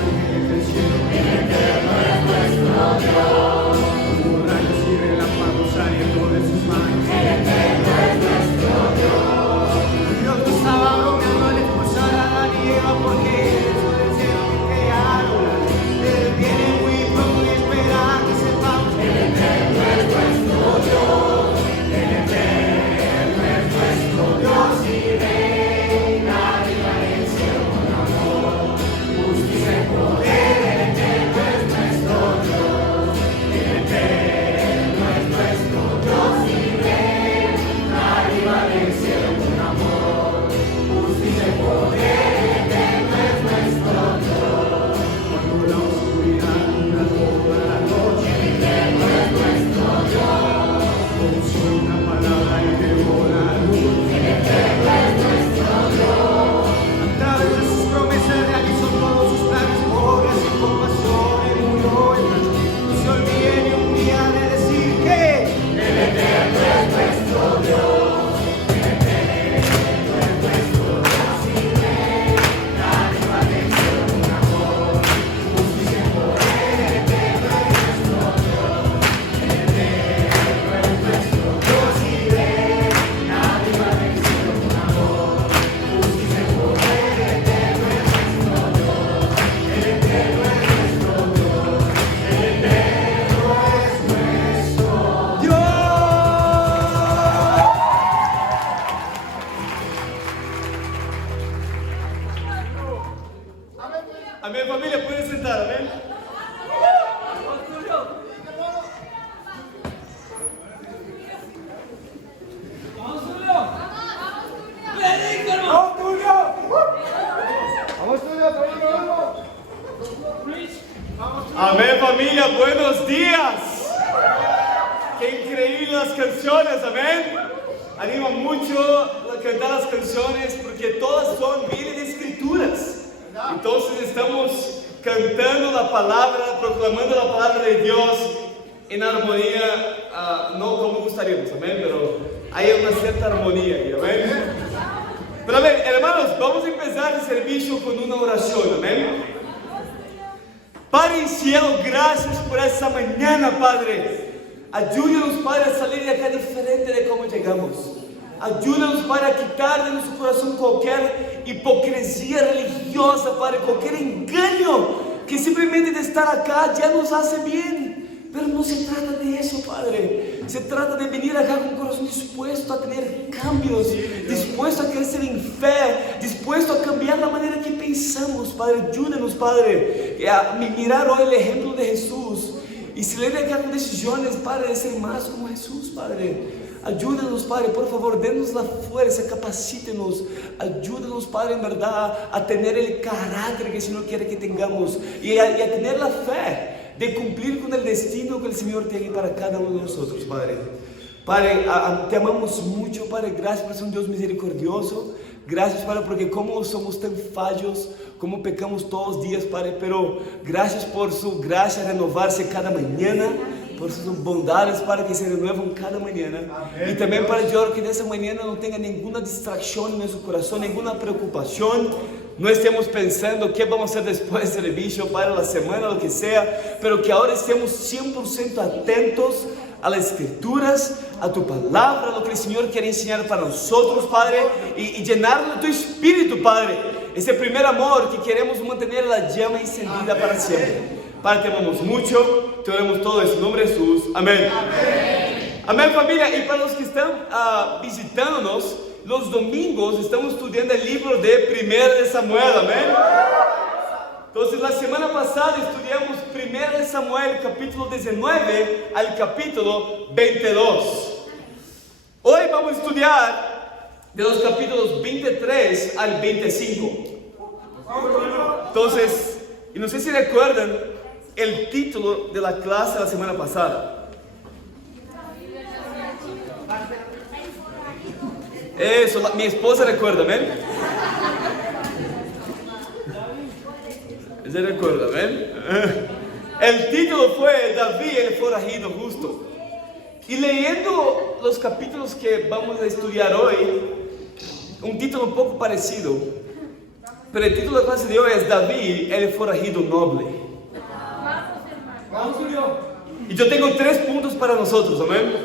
ángeles del cielo. El Eterno es nuestro Dios. Como rayos y relámpagos salen todas sus manos. El Eterno es nuestro Dios. Dios no estaba bromeando al expulsar a Adán y Eva porque eso del cielo que crearon. Él viene muy pronto y espera que sepamos que el Eterno es nuestro Dios. El Eterno es nuestro Dios y reina arriba del cielo con amor, justicia y poder. El Eterno es nuestro Dios. El Eterno es nuestro Dios y reina arriba del cielo con amor, justicia y poder. El Eterno es nuestro Dios. Cuando la oscuridad cubra toda la noche, el Eterno es nuestro Dios. Con una palabra y dejó la luz. El Eterno es nuestro Dios. A través de sus promesas realizó todos sus planes, obras y compasión. Él murió en la cruz. No se olvide ni un día de decir que el Eterno es nuestro Dios. El Eterno es nuestro Dios y reina arriba del cielo con amor, justicia y poder. El Eterno es nuestro Dios. El Eterno es nuestro Dios y reina arriba del cielo con amor, justicia y poder. El Eterno es nuestro Dios. El Eterno es nuestro Dios. El Eterno es nuestro Dios. Amén, familia, pueden sentar, amén. ¡Vamos, Julio! ¡Predícalo! ¡Vamos, Tulio! ¡Vamos, Tulio! Preach. Amén, familia, buenos días. Qué increíbles las canciones, amén. Anima mucho a cantar las canciones porque todas vienen de escrituras. Entonces estamos cantando la palabra, proclamando la palabra de Dios en armonía, no como gustaríamos, amén, pero hay una cierta armonía ahí, amén. Pero a ver, hermanos, vamos a empezar el servicio con una oración, amén. Padre en cielo, gracias por esta mañana, Padre. Ayúdanos, Padre, a salir de acá diferente de cómo llegamos. Ayúdanos, Padre, a quitar de nuestro corazón cualquier hipocresía religiosa, Padre, cualquier engaño que simplemente de estar acá ya nos hace bien. Pero no se trata de eso, Padre. Se trata de venir acá con un corazón dispuesto a tener cambios, dispuesto a crecer en fe, dispuesto a cambiar la manera que pensamos, Padre. Ayúdenos, Padre, a mirar hoy el ejemplo de Jesús y salir de acá con decisiones, Padre, de ser más como Jesús, Padre. Ayúdanos, Padre, por favor, denos la fuerza, capacítenos. Ayúdanos, Padre, en verdad, a tener el carácter que el Señor quiere que tengamos y a tener la fe de cumplir con el destino que el Señor tiene para cada uno de nosotros, Padre. Padre, te amamos mucho, Padre. Gracias por ser un Dios misericordioso. Gracias, Padre, porque como somos tan fallos, como pecamos todos los días, Padre, pero gracias por su gracia renovarse cada mañana, por sus bondades, Padre, que se renuevan cada mañana. Amén. Y también, Padre, yo oro que nessa mañana no tenga ninguna distracción en nuestro corazón, ninguna preocupación. No estemos pensando qué vamos a hacer después del servicio, Padre, la semana, lo que sea, pero que ahora estemos 100% atentos a las escrituras, a tu palabra, lo que el Señor quiere enseñar para nosotros, Padre, y llenarnos de tu espíritu, Padre, ese primer amor que queremos mantener la llama encendida para siempre. Padre, te amamos mucho, te oramos todo en su nombre de Jesús, amén. Amén, amén, familia. Y para los que están visitándonos, los domingos estamos estudiando el libro de 1 de Samuel, amén. Entonces la semana pasada estudiamos 1 de Samuel capítulo 19 al capítulo 22. Hoy vamos a estudiar de los capítulos 23 al 25. Entonces, y no sé si recuerdan el título de la clase de la semana pasada. Eso, mi esposa recuerda, ¿ven? ¿Se recuerda, ven? El título fue David el forajido justo. Y leyendo los capítulos que vamos a estudiar hoy, un título un poco parecido, Pero el título de clase de hoy es David, el forajido noble. Vamos, Julio. Y yo tengo 3 puntos para nosotros, amén.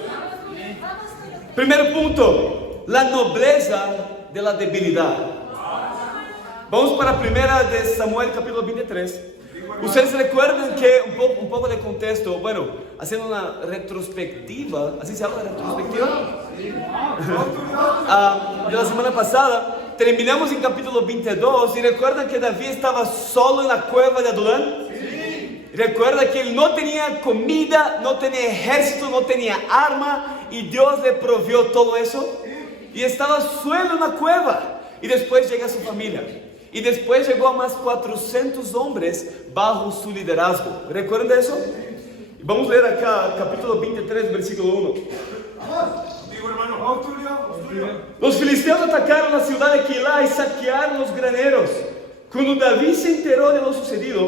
Primer punto, la nobleza de la debilidad. Vamos para 1 de Samuel capítulo 23. Ustedes recuerdan que un poco de contexto, bueno, haciendo una retrospectiva, ¿así se habla retrospectiva? De la semana pasada, terminamos en capítulo 22 y recuerdan que David estaba solo en la cueva de Adulán. Recuerda que él no tenía comida, no tenía ejército, no tenía arma y Dios le proveyó todo eso. Y estaba solo en la cueva. Y después llega su familia. Y después llegó a más 400 hombres bajo su liderazgo. ¿Recuerdan eso? Vamos a leer acá capítulo 23, versículo 1. Digo, hermano. Vamos, Julio. Los filisteos atacaron la ciudad de Quilá y saquearon los graneros. Cuando David se enteró de lo sucedido,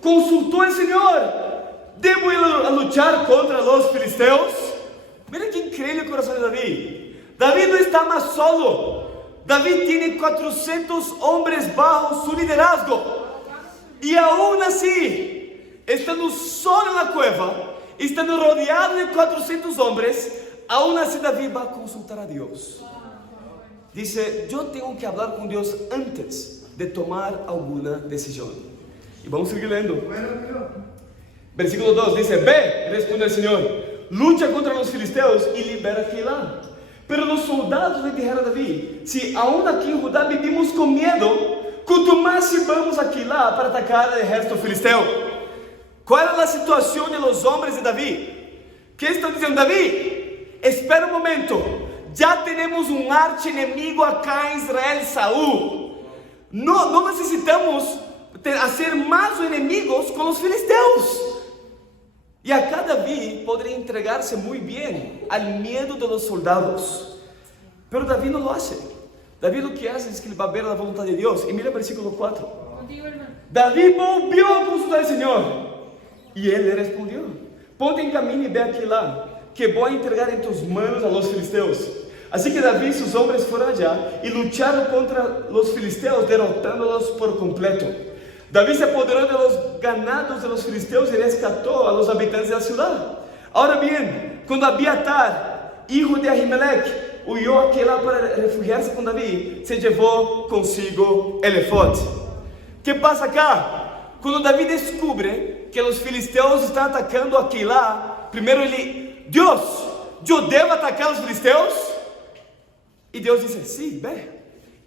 consultó al Señor: ¿debo ir a luchar contra los filisteos? Mira qué increíble el corazón de David. David no está más solo. David tiene 400 hombres bajo su liderazgo. Y aún así, estando solo en la cueva, estando rodeado de 400 hombres, aún así David va a consultar a Dios. Dice: yo tengo que hablar con Dios antes de tomar alguna decisión. Y vamos a seguir leyendo. Versículo 2 dice: ve, responde el Señor, lucha contra los filisteos y libera Quilá. Pero los soldados le dijeron a David: si aún aquí en Judá vivimos con miedo, cuanto más si vamos a Quilá para atacar al ejército filisteo. ¿Cuál es la situación de los hombres de David? ¿Qué están diciendo? David, espera un momento, ya tenemos un archienemigo acá en Israel, Saúl. No necesitamos hacer más enemigos con los filisteos. Y acá David podría entregarse muy bien al miedo de los soldados. Pero David no lo hace. David lo que hace es que él va a ver la voluntad de Dios. Y mira el versículo 4. David volvió a consultar al Señor. Y él le respondió: ponte en camino y ve a Quilá, que voy a entregar en tus manos a los filisteos. Así que David y sus hombres fueron allá y lucharon contra los filisteos, derrotándolos por completo. David se apoderó de los ganados de los filisteos y rescató a los habitantes de la ciudad. Ahora bien, cuando Abiatar, hijo de Ahimelech, huyó a Quilá para refugiarse con David, se llevó consigo el efod. ¿Qué pasa acá? Cuando David descubre que los filisteos están atacando a Quilá, primero él: Dios, ¿yo debo atacar a los filisteos? Y Dios dice: sí, ve.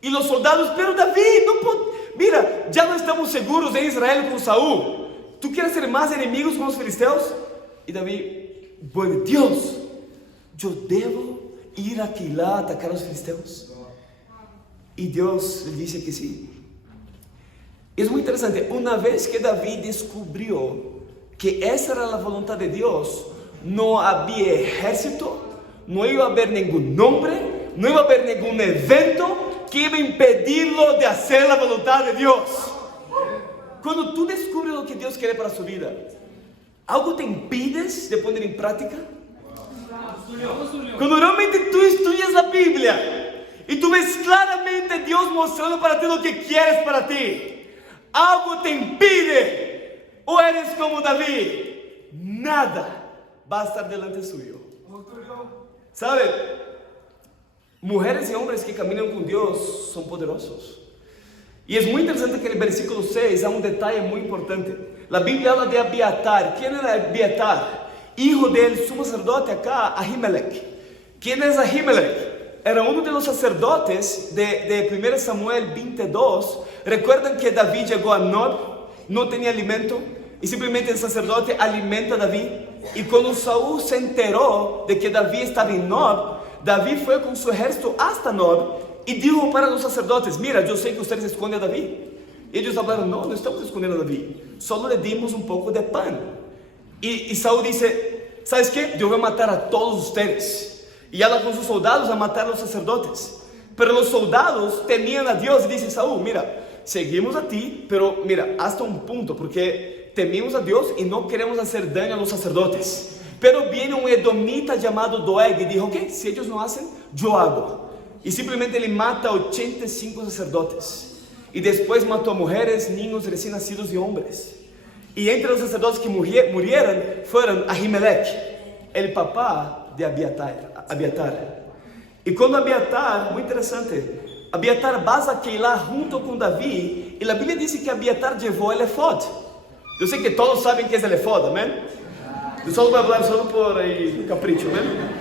Y los soldados: pero David, no puedo. Mira, ya no estamos seguros en Israel con Saúl. ¿Tú quieres ser más enemigos con los filisteos? Y David: bueno, Dios, ¿yo debo ir a Quilá a atacar a los filisteos? Y Dios le dice que sí. Es muy interesante. Una vez que David descubrió que esa era la voluntad de Dios, no había ejército, no iba a haber ningún nombre, no iba a haber ningún evento que iba a impedirlo de hacer la voluntad de Dios. Cuando tú descubres lo que Dios quiere para su vida, ¿algo te impides de poner en práctica? Cuando realmente tú estudias la Biblia y tú ves claramente Dios mostrando para ti lo que quieres para ti, ¿algo te impide? ¿O eres como David? Nada va a estar delante suyo. ¿Sabe? Mujeres y hombres que caminan con Dios son poderosos. Y es muy interesante que en el versículo 6 hay un detalle muy importante. La Biblia habla de Abiatar. ¿Quién era Abiatar? Hijo del sumo sacerdote acá, Ahimelech. ¿Quién es Ahimelech? Era uno de los sacerdotes de 1 Samuel 22. Recuerdan que David llegó a Nob, no tenía alimento, y simplemente el sacerdote alimenta a David. Y cuando Saúl se enteró de que David estaba en Nob, David fue con su ejército hasta Nob y dijo para los sacerdotes: mira, yo sé que ustedes esconden a David. Y ellos hablaron: no estamos escondiendo a David, solo le dimos un poco de pan. Y Saúl dice: ¿sabes qué? Yo voy a matar a todos ustedes. Y habla con sus soldados a matar a los sacerdotes. Pero los soldados temían a Dios y dice Saúl: mira, seguimos a ti, pero mira, hasta un punto, porque temimos a Dios y no queremos hacer daño a los sacerdotes. Pero viene un edomita llamado Doeg y dijo: ok, si ellos no hacen, yo hago. Y simplemente le mata a 85 sacerdotes. y después mató mujeres, niños recién nacidos y hombres. Y entre los sacerdotes que murieron fueron Ahimelech, el papá de Abiatar. Y cuando Abiatar, muy interesante, Abiatar va a Keilah junto con David, y la Biblia dice que Abiatar llevó el efod. Yo sé que todos saben qué es el efod, amén. Yo solo voy a hablar solo por ahí, capricho, amén.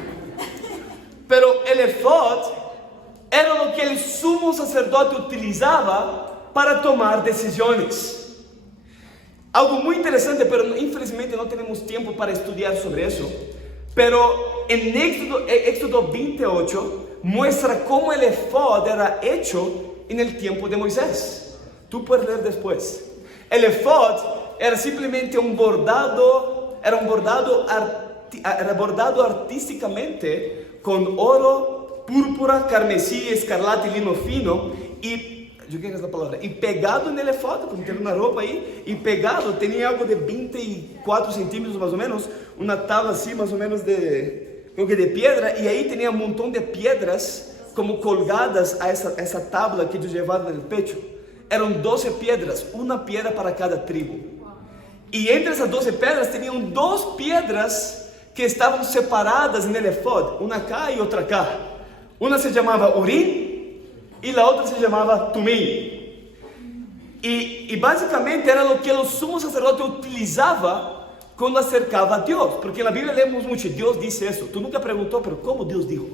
Pero el efod era lo que el sumo sacerdote utilizaba para tomar decisiones. Algo muy interesante, pero infelizmente no tenemos tiempo para estudiar sobre eso. Pero en Éxodo 28 muestra cómo el efod era hecho en el tiempo de Moisés. Tú puedes leer después. El efod era simplemente un bordado, era bordado artísticamente con oro, púrpura, carmesí, escarlata y lino fino, y pegado en el efod, como tiene una ropa ahí, y pegado, tenía algo de 24 centímetros más o menos, una tabla así más o menos creo que de piedra, y ahí tenía un montón de piedras como colgadas a esa tabla que ellos llevaban en el pecho. Eran 12 piedras, una piedra para cada tribu. Y entre esas 12 piedras tenían 2 piedras que estaban separadas en el efod, una acá y otra acá. Una se llamaba Urim y la otra se llamaba Tumim. Y básicamente era lo que el sumo sacerdote utilizaba cuando acercaba a Dios. Porque en la Biblia leemos mucho, Dios dice eso. Tú nunca preguntó, pero ¿cómo Dios dijo?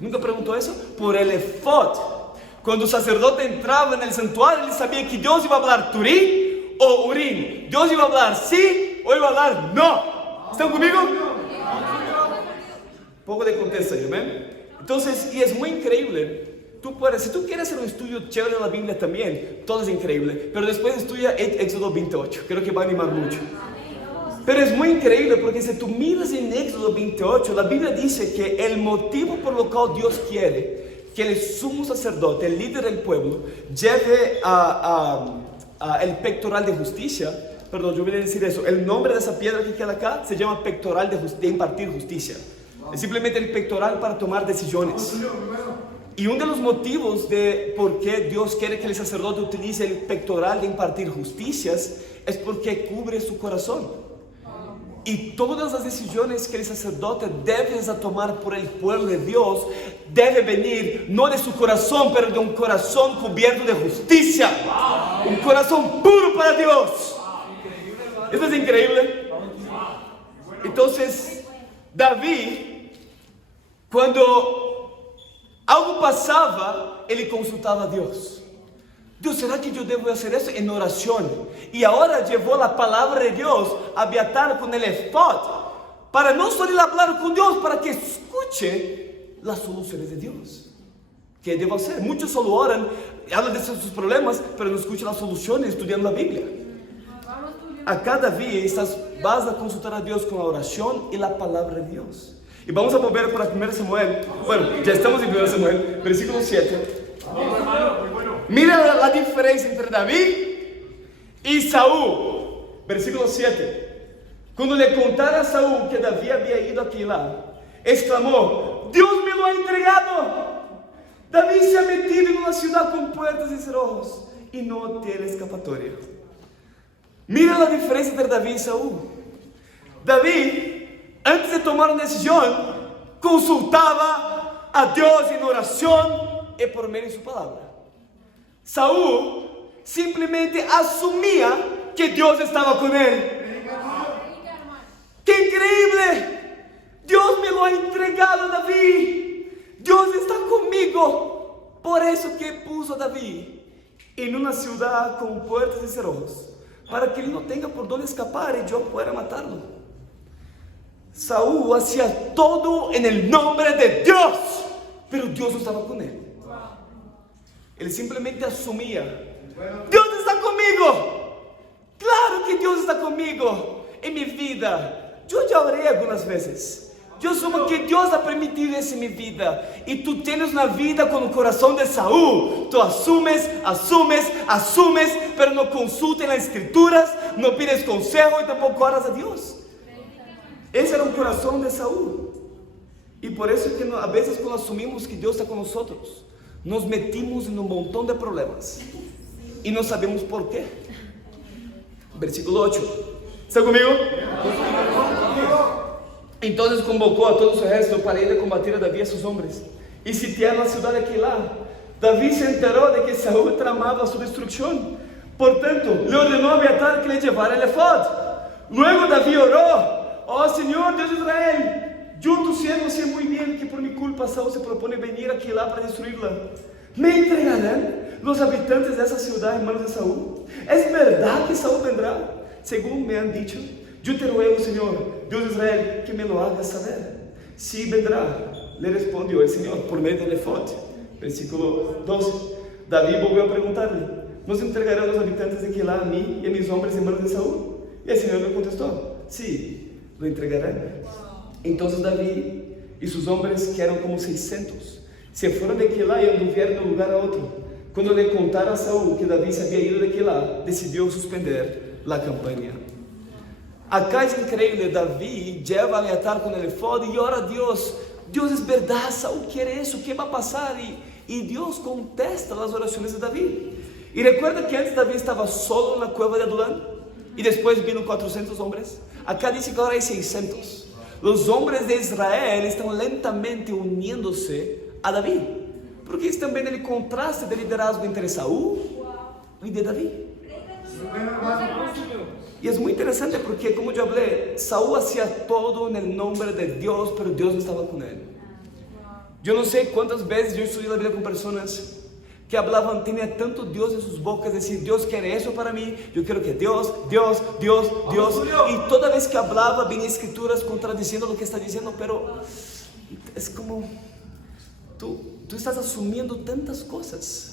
¿Nunca preguntó eso? Por el efod. Cuando el sacerdote entraba en el santuario, él sabía que Dios iba a hablar Turim o Urim. Dios iba a hablar sí o iba a hablar no. ¿Están conmigo? Poco de contexto, ¿ven? Entonces, y es muy increíble. Si tú quieres hacer un estudio chévere de la Biblia también, todo es increíble. Pero después estudia Éxodo 28. Creo que va a animar mucho. Pero es muy increíble porque si tú miras en Éxodo 28, la Biblia dice que el motivo por lo cual Dios quiere que el sumo sacerdote, el líder del pueblo, lleve el pectoral de justicia. Perdón, yo voy a decir eso. El nombre de esa piedra que queda acá se llama pectoral de impartir justicia. Es simplemente el pectoral para tomar decisiones. Y uno de los motivos de por qué Dios quiere que el sacerdote utilice el pectoral de impartir justicias es porque cubre su corazón. Y todas las decisiones que el sacerdote debe tomar por el pueblo de Dios debe venir no de su corazón, pero de un corazón cubierto de justicia. Un corazón puro para Dios. ¿Eso es increíble? Entonces, David, cuando algo pasaba, él consultaba a Dios. Dios, ¿será que yo debo hacer eso? En oración. Y ahora llevó la palabra de Dios a Abiatar con el efod, para no solo hablar con Dios, para que escuche las soluciones de Dios. ¿Qué debo hacer? Muchos solo oran, hablan de sus problemas, pero no escuchan las soluciones estudiando la Biblia. A cada día vas a consultar a Dios con la oración y la palabra de Dios. Y vamos a volver para 1 Samuel. Bueno, ya estamos en 1 Samuel, versículo 7. Mira la diferencia entre David y Saúl. Versículo 7. Cuando le contara a Saúl que David había ido a Keilah, exclamó: Dios me lo ha entregado. David se ha metido en una ciudad con puertas y cerrojos y no tiene escapatoria. Mira la diferencia entre David y Saúl. David, antes de tomar una decisión, consultaba a Dios en oración y por medio de su palabra. Saúl simplemente asumía que Dios estaba con él. ¡Qué increíble! Dios me lo ha entregado, David. Dios está conmigo. Por eso que puso a David en una ciudad con puertas y cerrojos, para que él no tenga por dónde escapar y yo pueda matarlo. Saúl hacía todo en el nombre de Dios, pero Dios no estaba con él. Él simplemente asumía: Dios está conmigo. Claro que Dios está conmigo en mi vida. Yo ya oré algunas veces. Yo asumo que Dios ha permitido eso en mi vida. Y tú tienes una vida con el corazón de Saúl. Tú asumes, pero no consultas las escrituras, no pides consejo y tampoco oras a Dios. Ese era un corazón de Saúl. Y por eso es que a veces cuando asumimos que Dios está con nosotros, nos metimos en un montón de problemas y no sabemos por qué. Versículo 8. ¿Está conmigo? Entonces convocó a todo su ejército para ir a combatir a David y a sus hombres y sitiar la ciudad de Keilah. David se enteró de que Saúl tramaba su destrucción. Por tanto, le ordenó a Abiatar que le llevara el efod. Luego David oró: oh Señor Dios de Israel, yo tu siervo sé muy bien que por mi culpa Saúl se propone venir a Keilah para destruirla. ¿Me entregarán los habitantes de esa ciudad en manos de Saúl? ¿Es verdad que Saúl vendrá, según me han dicho? Yo te ruego, Señor Dios de Israel, que me lo hagas saber. Sí, vendrá, le respondió el Señor por medio del efod. Versículo 12. David volvió a preguntarle: ¿nos entregarán los habitantes de Keilah a mí y a mis hombres en manos de Saúl? Y el Señor le contestó: sí, lo entregarán. Entonces David y sus hombres, que eran como 600, se fueron de Keilah y anduvieron de un lugar a otro. Cuando le contaron a Saúl que David se había ido de Keilah, decidió suspender la campaña. Acá es increíble, David lleva a Abiatar con el efod y ora a Dios: Dios, es verdad, Saúl quiere eso, ¿qué va a pasar? Y Dios contesta las oraciones de David. Y recuerda que antes David estaba solo en la cueva de Adulán y después vino 400 hombres. Acá dice que ahora hay 600. Los hombres de Israel están lentamente uniéndose a David, porque es también el contraste de liderazgo entre Saúl y de David. Y es muy interesante porque, como yo hablé, Saúl hacía todo en el nombre de Dios, pero Dios no estaba con él. Yo no sé cuántas veces yo estudié la Biblia con personas que hablaban, tenía tanto Dios en sus bocas, decir: Dios quiere eso para mí, yo quiero que Dios. Y toda vez que hablaba, venía escrituras contradiciendo lo que está diciendo, pero es como, tú estás asumiendo tantas cosas.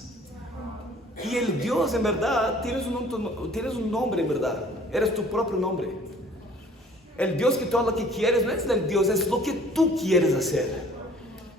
Y el Dios, en verdad, tienes un nombre, en verdad. Eres tu propio nombre. El Dios que todo lo que quieres no es el Dios, es lo que tú quieres hacer.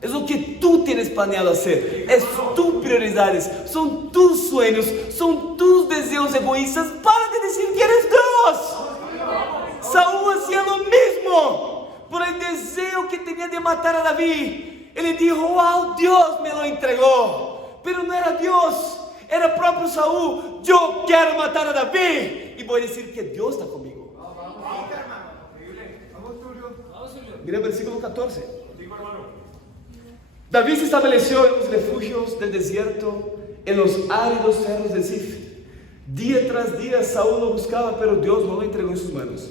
Es lo que tú tienes planeado hacer. Es tus prioridades, son tus sueños, son tus deseos egoístas. Para de decir que eres Dios. Saúl hacía lo mismo por el deseo que tenía de matar a David. Él dijo: wow, Dios me lo entregó. Pero no era Dios, era propio Saúl. Yo quiero matar a David y voy a decir que Dios está conmigo. Mira el versículo 14. David se estableció en los refugios del desierto, en los áridos cerros de Zif. Día tras día Saúl lo buscaba, pero Dios no lo entregó en sus manos.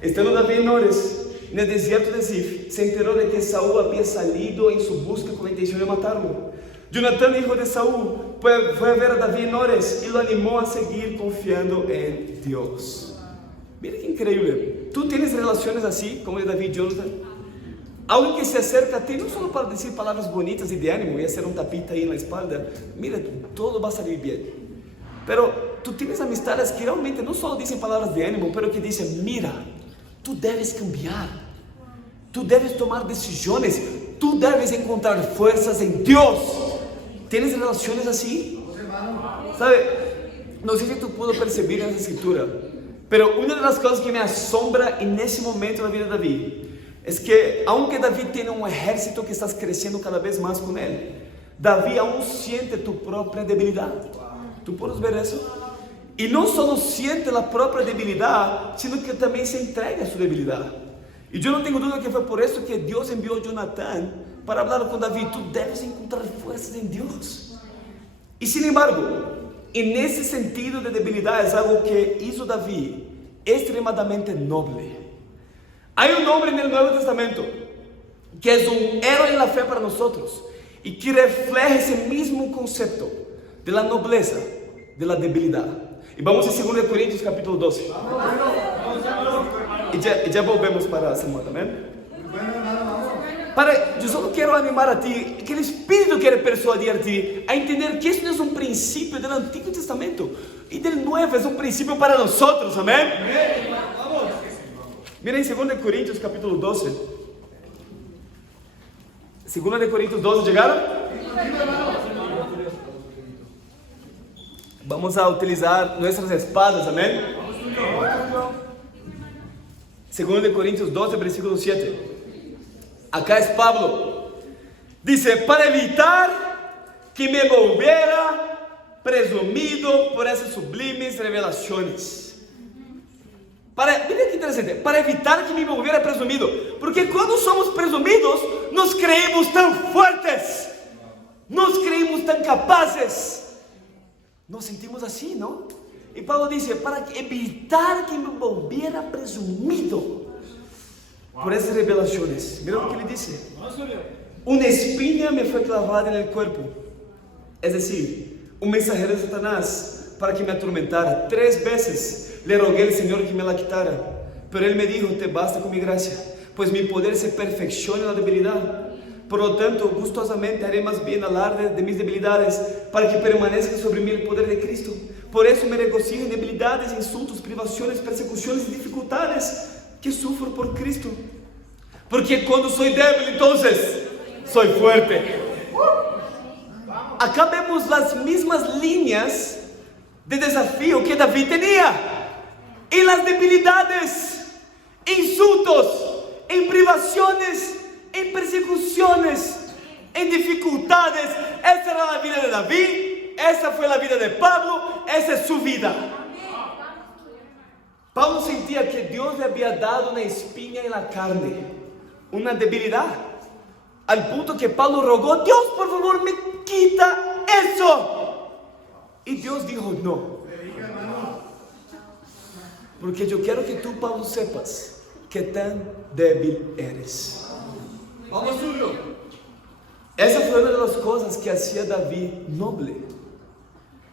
Estando David en Ores, en el desierto de Zif, se enteró de que Saúl había salido en su busca con la intención de matarlo. Jonatán, hijo de Saúl, fue a ver a David en Ores y lo animó a seguir confiando en Dios. Mira qué increíble. Tú tienes relaciones así, como de David y Jonathan. Alguien que se acerca a ti, no solo para decir palabras bonitas y de ánimo y hacer un tapita ahí en la espalda. Mira, todo va a salir bien. Pero tú tienes amistades que realmente no solo dicen palabras de ánimo, pero que dicen: mira, tú debes cambiar. Tú debes tomar decisiones. Tú debes encontrar fuerzas en Dios. ¿Tienes relaciones así? ¿Sabe? No sé si tú puedo percibir en esa escritura, pero una de las cosas que me asombra en ese momento de la vida de David es que, aunque David tiene un ejército que estás creciendo cada vez más con él, David aún siente tu propia debilidad. ¿Tú puedes ver eso? Y no solo siente la propia debilidad, sino que también se entrega a su debilidad. Y yo no tengo duda que fue por eso que Dios envió a Jonatán para hablar con David. Tú debes encontrar fuerzas en Dios. Y sin embargo, en ese sentido de debilidad es algo que hizo David extremadamente noble. Hay un hombre en el Nuevo Testamento que es un héroe en la fe para nosotros y que refleja ese mismo concepto de la nobleza, de la debilidad. Y vamos a 2 Corintios capítulo 12. Y ya volvemos para la semana, amén. Yo solo quiero animar a ti, que el Espíritu quiere persuadir a ti a entender que esto no es un principio del Antiguo Testamento y del Nuevo, es un principio para nosotros, amén. Mira en 2 Corintios capítulo 12. 2 Corintios 12, ¿llegaron? Vamos a utilizar nuestras espadas, amén. 2 Corintios 12, versículo 7. Acá es Pablo. Dice: para evitar que me volviera presumido por esas sublimes revelaciones. Mira que interessante, para evitar que me volviera presumido, porque quando somos presumidos, nos creemos tão fuertes, nos creemos tão capazes, nos sentimos assim, ¿no? E Paulo dice, para evitar que me volviera presumido por essas revelações. Mira o que ele dice: una espina me foi clavada en el cuerpo, es decir, un mensajero de Satanás para que me atormentara. 3 veces le rogué al Señor que me la quitara, pero Él me dijo, te basta con mi gracia, pues mi poder se perfecciona en la debilidad. Por lo tanto, gustosamente haré más bien alarde de mis debilidades, para que permanezca sobre mí el poder de Cristo. Por eso me regocijo en debilidades, insultos, privaciones, persecuciones y dificultades que sufro por Cristo. Porque cuando soy débil, entonces soy fuerte. Acá vemos las mismas líneas de desafío que David tenía. En las debilidades, insultos, en privaciones, en persecuciones, en dificultades. Esa era la vida de David, esa fue la vida de Pablo, esa es su vida. Pablo sentía que Dios le había dado una espina en la carne, una debilidad, al punto que Pablo rogó, Dios, por favor, me quita eso. Y Dios dijo, no. Porque yo quiero que tú, Pablo, sepas que tan débil eres. Vamos, Julio. Esa fue una de las cosas que hacía David noble.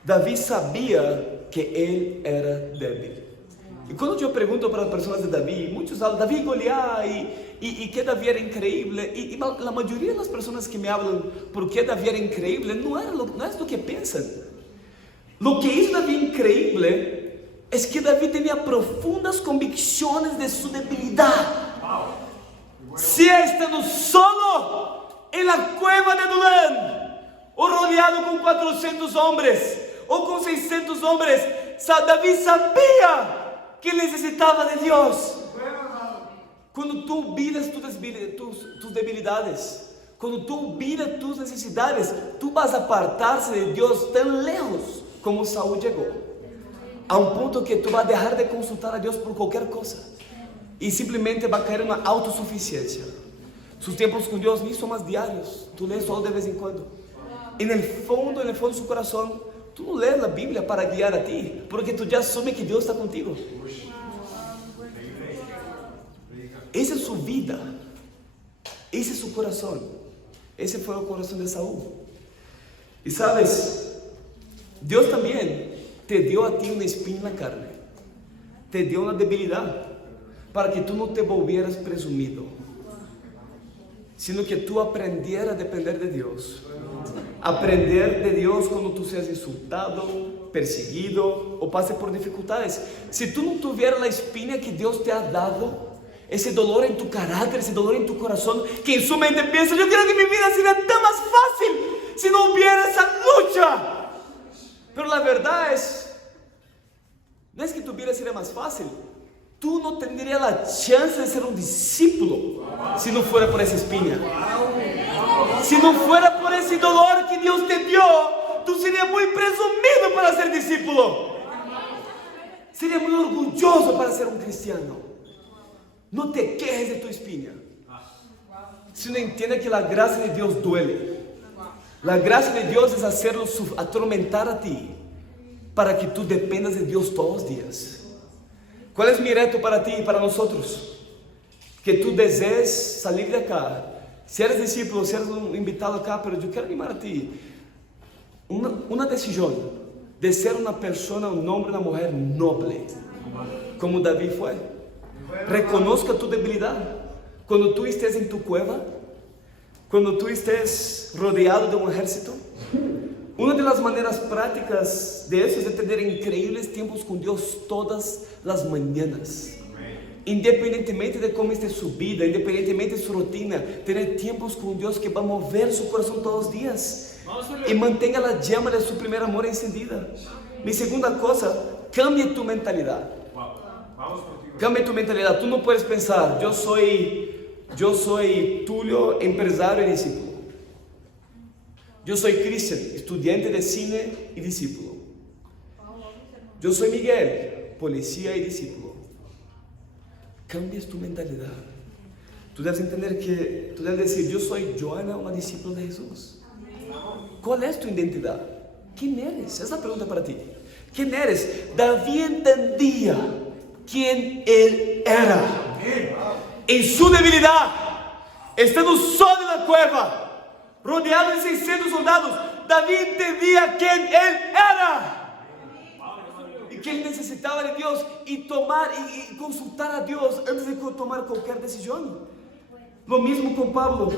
David sabía que él era débil. Y cuando yo pregunto para las personas de David, muchos hablan David y Goliat y que David era increíble. Y la mayoría de las personas que me hablan por qué David era increíble no es lo que piensan. Lo que hizo David increíble es que David tenía profundas convicciones de su debilidad. Sea estando solo en la cueva de Adulán, o rodeado con 400 hombres, o con 600 hombres, David sabía que necesitaba de Dios. Cuando tú olvidas tus debilidades, cuando tú olvidas tus necesidades, tú vas a apartarse de Dios tan lejos como Saúl llegó. A un punto que tú vas a dejar de consultar a Dios por cualquier cosa y simplemente va a caer en una autosuficiencia. Sus tiempos con Dios ni son más diarios, tú lees solo de vez en cuando. En el fondo de su corazón, tú no lees la Biblia para guiar a ti, porque tú ya asumes que Dios está contigo. Esa es su vida, ese es su corazón. Ese fue el corazón de Saúl. Y sabes, Dios también te dio a ti una espina en la carne, te dio una debilidad para que tú no te volvieras presumido, sino que tú aprendieras a depender de Dios. Aprender de Dios cuando tú seas insultado, perseguido o pases por dificultades. Si tú no tuvieras la espina que Dios te ha dado, ese dolor en tu carácter, ese dolor en tu corazón, que en su mente piensa, yo quiero que mi vida sería tan más fácil si no hubiera esa lucha. Pero la verdad no es que tu vida sería más fácil. Tú no tendrías la chance de ser un discípulo si no fuera por esa espina. Si no fuera por ese dolor que Dios te dio, tú serías muy presumido para ser discípulo. Serías muy orgulloso para ser un cristiano. No te quejes de tu espina, sino entiende que la gracia de Dios duele. La gracia de Dios es hacerlo atormentar a ti para que tú dependas de Dios todos los días. ¿Cuál es mi reto para ti y para nosotros? Que tú desees salir de acá. Si eres discípulo, si eres un invitado acá, pero yo quiero animar a ti. Una decisión de ser una persona, un hombre, una mujer noble, como David fue. Reconozca tu debilidad. Cuando tú estés en tu cueva, cuando tú estés rodeado de un ejército, una de las maneras prácticas de eso es de tener increíbles tiempos con Dios todas las mañanas. Independientemente de cómo esté su vida, independientemente de su rutina, tener tiempos con Dios que va a mover su corazón todos los días y mantenga la llama de su primer amor encendida. Mi segunda cosa, cambie tu mentalidad. Cambia tu mentalidad. Tú no puedes pensar, yo soy Tulio, empresario y discípulo. Yo soy Cristian, estudiante de cine y discípulo. Yo soy Miguel, policía y discípulo. Cambias tu mentalidad. Tú debes entender que, tú debes decir, yo soy Joana, una discípula de Jesús. ¿Cuál es tu identidad? ¿Quién eres? Esa es la pregunta para ti. ¿Quién eres? David entendía quién él era. En su debilidad, estando solo en la cueva, rodeado de 600 soldados, David entendía quién él era. Y que él necesitaba de Dios y tomar y consultar a Dios antes de tomar cualquier decisión. Lo mismo con Pablo.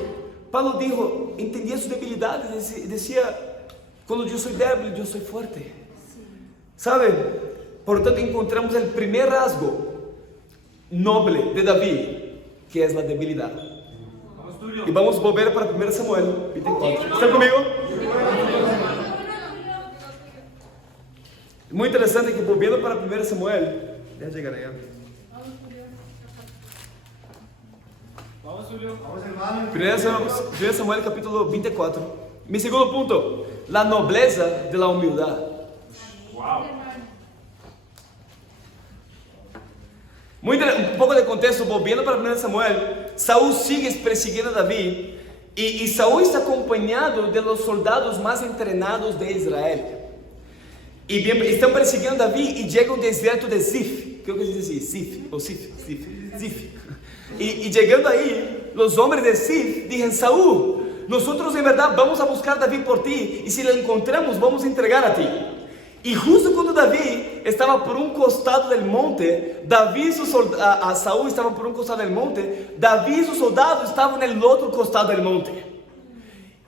Pablo dijo, entendía sus debilidades, decía, cuando yo soy débil, yo soy fuerte. ¿Saben? Por lo tanto, encontramos el primer rasgo noble de David, que es la debilidad. Y vamos a volver para 1 Samuel 24. ¿Están conmigo? Muy interesante que volviendo para 1 Samuel, ya llegaré. Vamos, Julio. 1 Samuel capítulo 24. Mi segundo punto, la nobleza de la humildad. Un poco de contexto, volviendo para 1 Samuel, Saúl sigue persiguiendo a David y Saúl está acompañado de los soldados más entrenados de Israel. Y bien, están persiguiendo a David y llega al desierto de Zif, creo que se dice así, Zif. Y llegando ahí, los hombres de Zif dicen, Saúl, nosotros en verdad vamos a buscar a David por ti y si lo encontramos vamos a entregar a ti. Y justo cuando David estaba por un costado del monte, Saúl estaba por un costado del monte, David y sus soldados estaban en el otro costado del monte.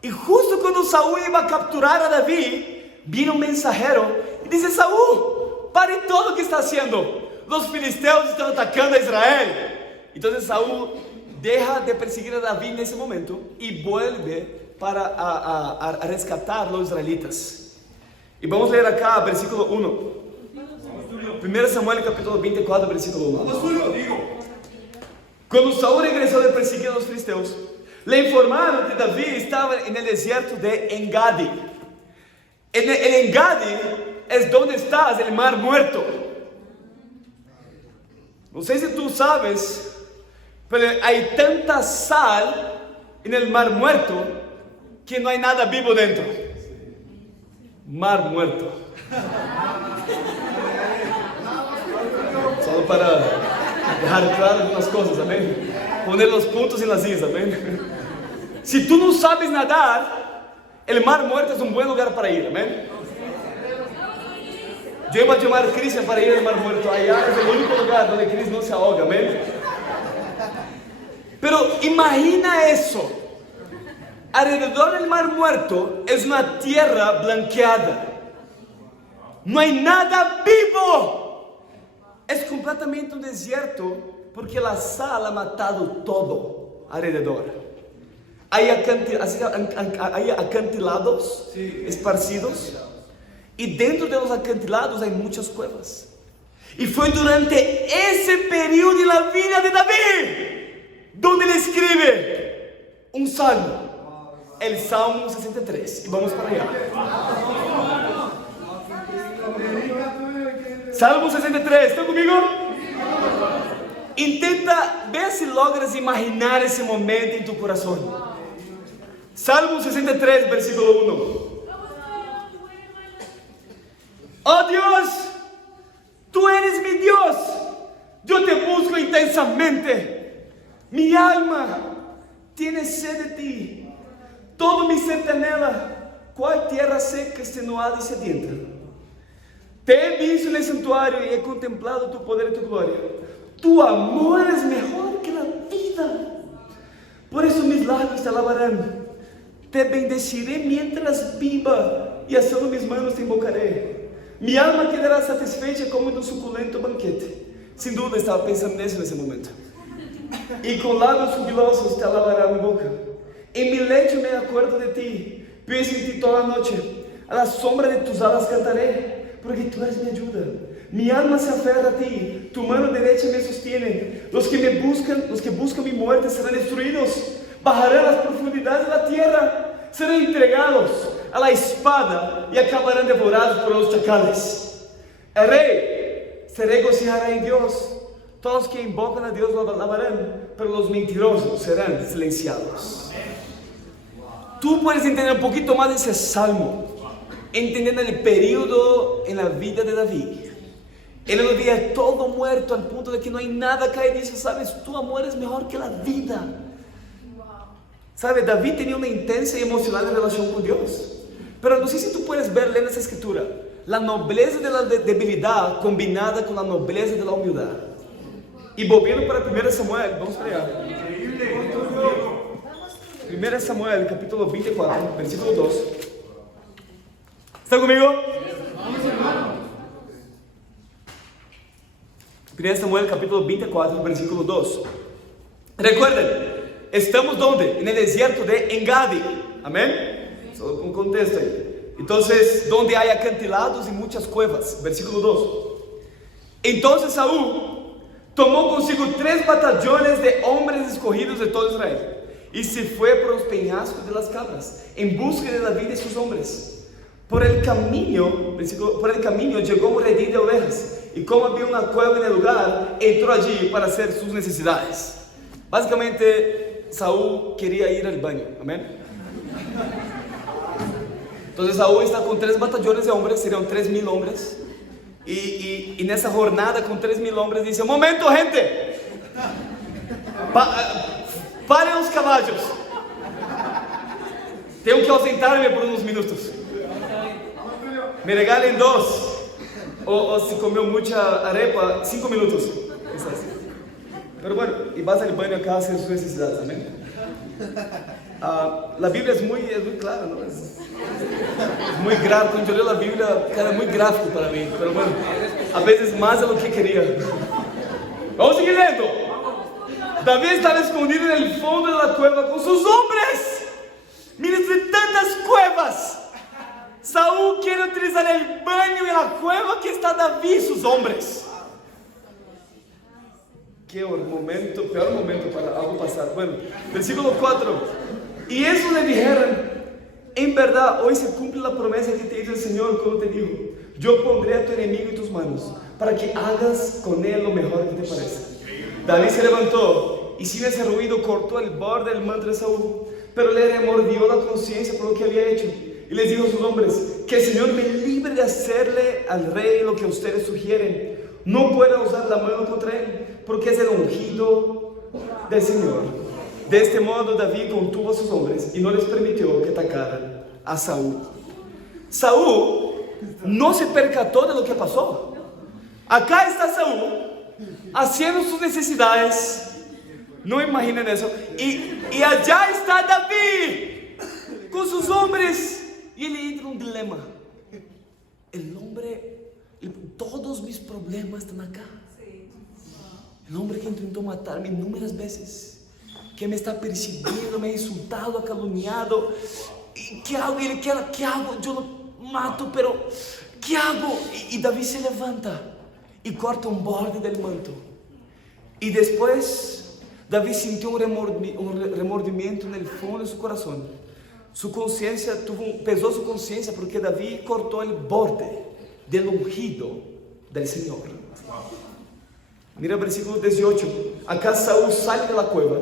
Y justo cuando Saúl iba a capturar a David, vino un mensajero y dice, Saúl, pare todo lo que está haciendo. Los filisteos están atacando a Israel. Entonces Saúl deja de perseguir a David en ese momento y vuelve para rescatar a los israelitas. Y vamos a leer acá versículo 1. 1 Samuel capítulo 24 versículo 1. Cuando Saúl regresó de perseguir a los filisteos, le informaron que David estaba en el desierto de Engadi. El Engadi es donde está el mar muerto. No sé si tú sabes, pero hay tanta sal en el mar muerto que no hay nada vivo dentro. Mar muerto. Solo para dejar claro algunas cosas, amén. Poner los puntos en las islas, amén. Si tú no sabes nadar, el mar muerto es un buen lugar para ir, amén. Yo iba a llamar a Cristian para ir al mar muerto. Allá es el único lugar donde Cristo no se ahoga, amén. Pero imagina eso. Alrededor del mar muerto es una tierra blanqueada. No hay nada vivo. Es completamente un desierto porque la sal ha matado todo alrededor. Hay acantilados esparcidos. Y dentro de los acantilados hay muchas cuevas. Y fue durante ese periodo de la vida de David donde él escribe un salmo. El Salmo 63. Y vamos para allá. Salmo 63. ¿Están conmigo? Intenta ver si logras imaginar ese momento en tu corazón. Salmo 63, versículo 1. Oh Dios, tú eres mi Dios. Yo te busco intensamente. Mi alma tiene sed de ti. Todo mi ser te anhela, cual tierra seca, extenuada y sedienta. Te he visto en el santuario y he contemplado tu poder y tu gloria. Tu amor es mejor que la vida. Por eso mis labios te alabarán. Te bendeciré mientras viva y alzando mis manos te invocaré. Mi alma quedará satisfecha como en un suculento banquete. Sin duda estaba pensando en eso en ese momento. Y con labios jubilosos te alabará mi boca. En mi lecho me acuerdo de ti, pienso en ti toda la noche. A la sombra de tus alas cantaré, porque tú eres mi ayuda. Mi alma se aferra a ti, tu mano derecha me sostiene. Los que buscan mi muerte serán destruidos. Bajarán a las profundidades de la tierra. serán entregados a la espada y acabarán devorados por los chacales. El rey se regocijará en Dios. Todos los que invocan a Dios lo alabarán, pero los mentirosos serán silenciados. Tú puedes entender un poquito más de ese salmo, entendiendo el periodo en la vida de David. Él lo veía todo muerto al punto de que no hay nada acá y dice, sabes, tu amor es mejor que la vida. ¿Sabe? David tenía una intensa y emocional relación con Dios. Pero no sé si tú puedes ver en esa escritura la nobleza de la debilidad combinada con la nobleza de la humildad. Y volviendo para 1 Samuel, vamos para allá. 1 Samuel, capítulo 24, versículo 2. ¿Están conmigo? 1 Samuel, capítulo 24, versículo 2. Recuerden, estamos ¿dónde? En el desierto de Engadi. Amén. Solo un contexto ahí. Entonces, donde hay acantilados y muchas cuevas. Versículo 2. Entonces Saúl tomó consigo 3 batallones de hombres escogidos de todo Israel y se fue por los peñascos de las cabras en busca de David y sus hombres. Por el camino llegó un redil de ovejas y como había una cueva en el lugar, entró allí para hacer sus necesidades. Básicamente, Saúl quería ir al baño. Amén. Entonces Saúl está con 3 batallones de hombres, serían 3,000 hombres. Y en esa jornada con 3,000 hombres dice, un momento gente, paren los caballos, tengo que ausentarme por unos minutos, me regalen 2, o si comió mucha arepa, 5 minutos, pero bueno, y vas al baño acá a hacer sus necesidades, amén. La Biblia es muy clara, ¿no? Es muy gráfico. Cuando yo leo la Biblia, queda muy gráfico para mí, pero bueno, a veces más de lo que quería. Vamos a seguir leyendo. David estaba escondido en el fondo de la cueva con sus hombres. Miren, de tantas cuevas, Saúl quiere utilizar el baño en la cueva que está David y sus hombres. Qué momento, peor momento para algo pasar. Bueno, versículo 4. Y eso le dijeron, en verdad hoy se cumple la promesa que te hizo el Señor cuando te dijo, yo pondré a tu enemigo en tus manos para que hagas con él lo mejor que te parezca. David se levantó y sin ese ruido cortó el borde del manto de Saúl, pero le remordió la conciencia por lo que había hecho y les dijo a sus hombres, que el Señor me libre de hacerle al rey lo que ustedes sugieren. No puedo usar la mano contra él, porque es el ungido del Señor. De este modo David contuvo a sus hombres y no les permitió que atacaran a Saúl. Saúl no se percató de lo que pasó. Acá está Saúl haciendo sus necesidades. No imaginen eso. Y allá está David con sus hombres. Y él entra en un dilema. El hombre, todos mis problemas están acá. El hombre que intentó matarme inúmeras veces, que me está persiguiendo, me ha insultado, ha calumniado. ¿Y qué hago? Él, ¿qué hago? Yo lo mato, pero ¿qué hago? Y David se levanta y corta un borde del manto. Y después David sintió un remordimiento en el fondo de su corazón. Su conciencia pesó su conciencia porque David cortó el borde del ungido del Señor. Mira el versículo 18. Acá Saúl sale de la cueva.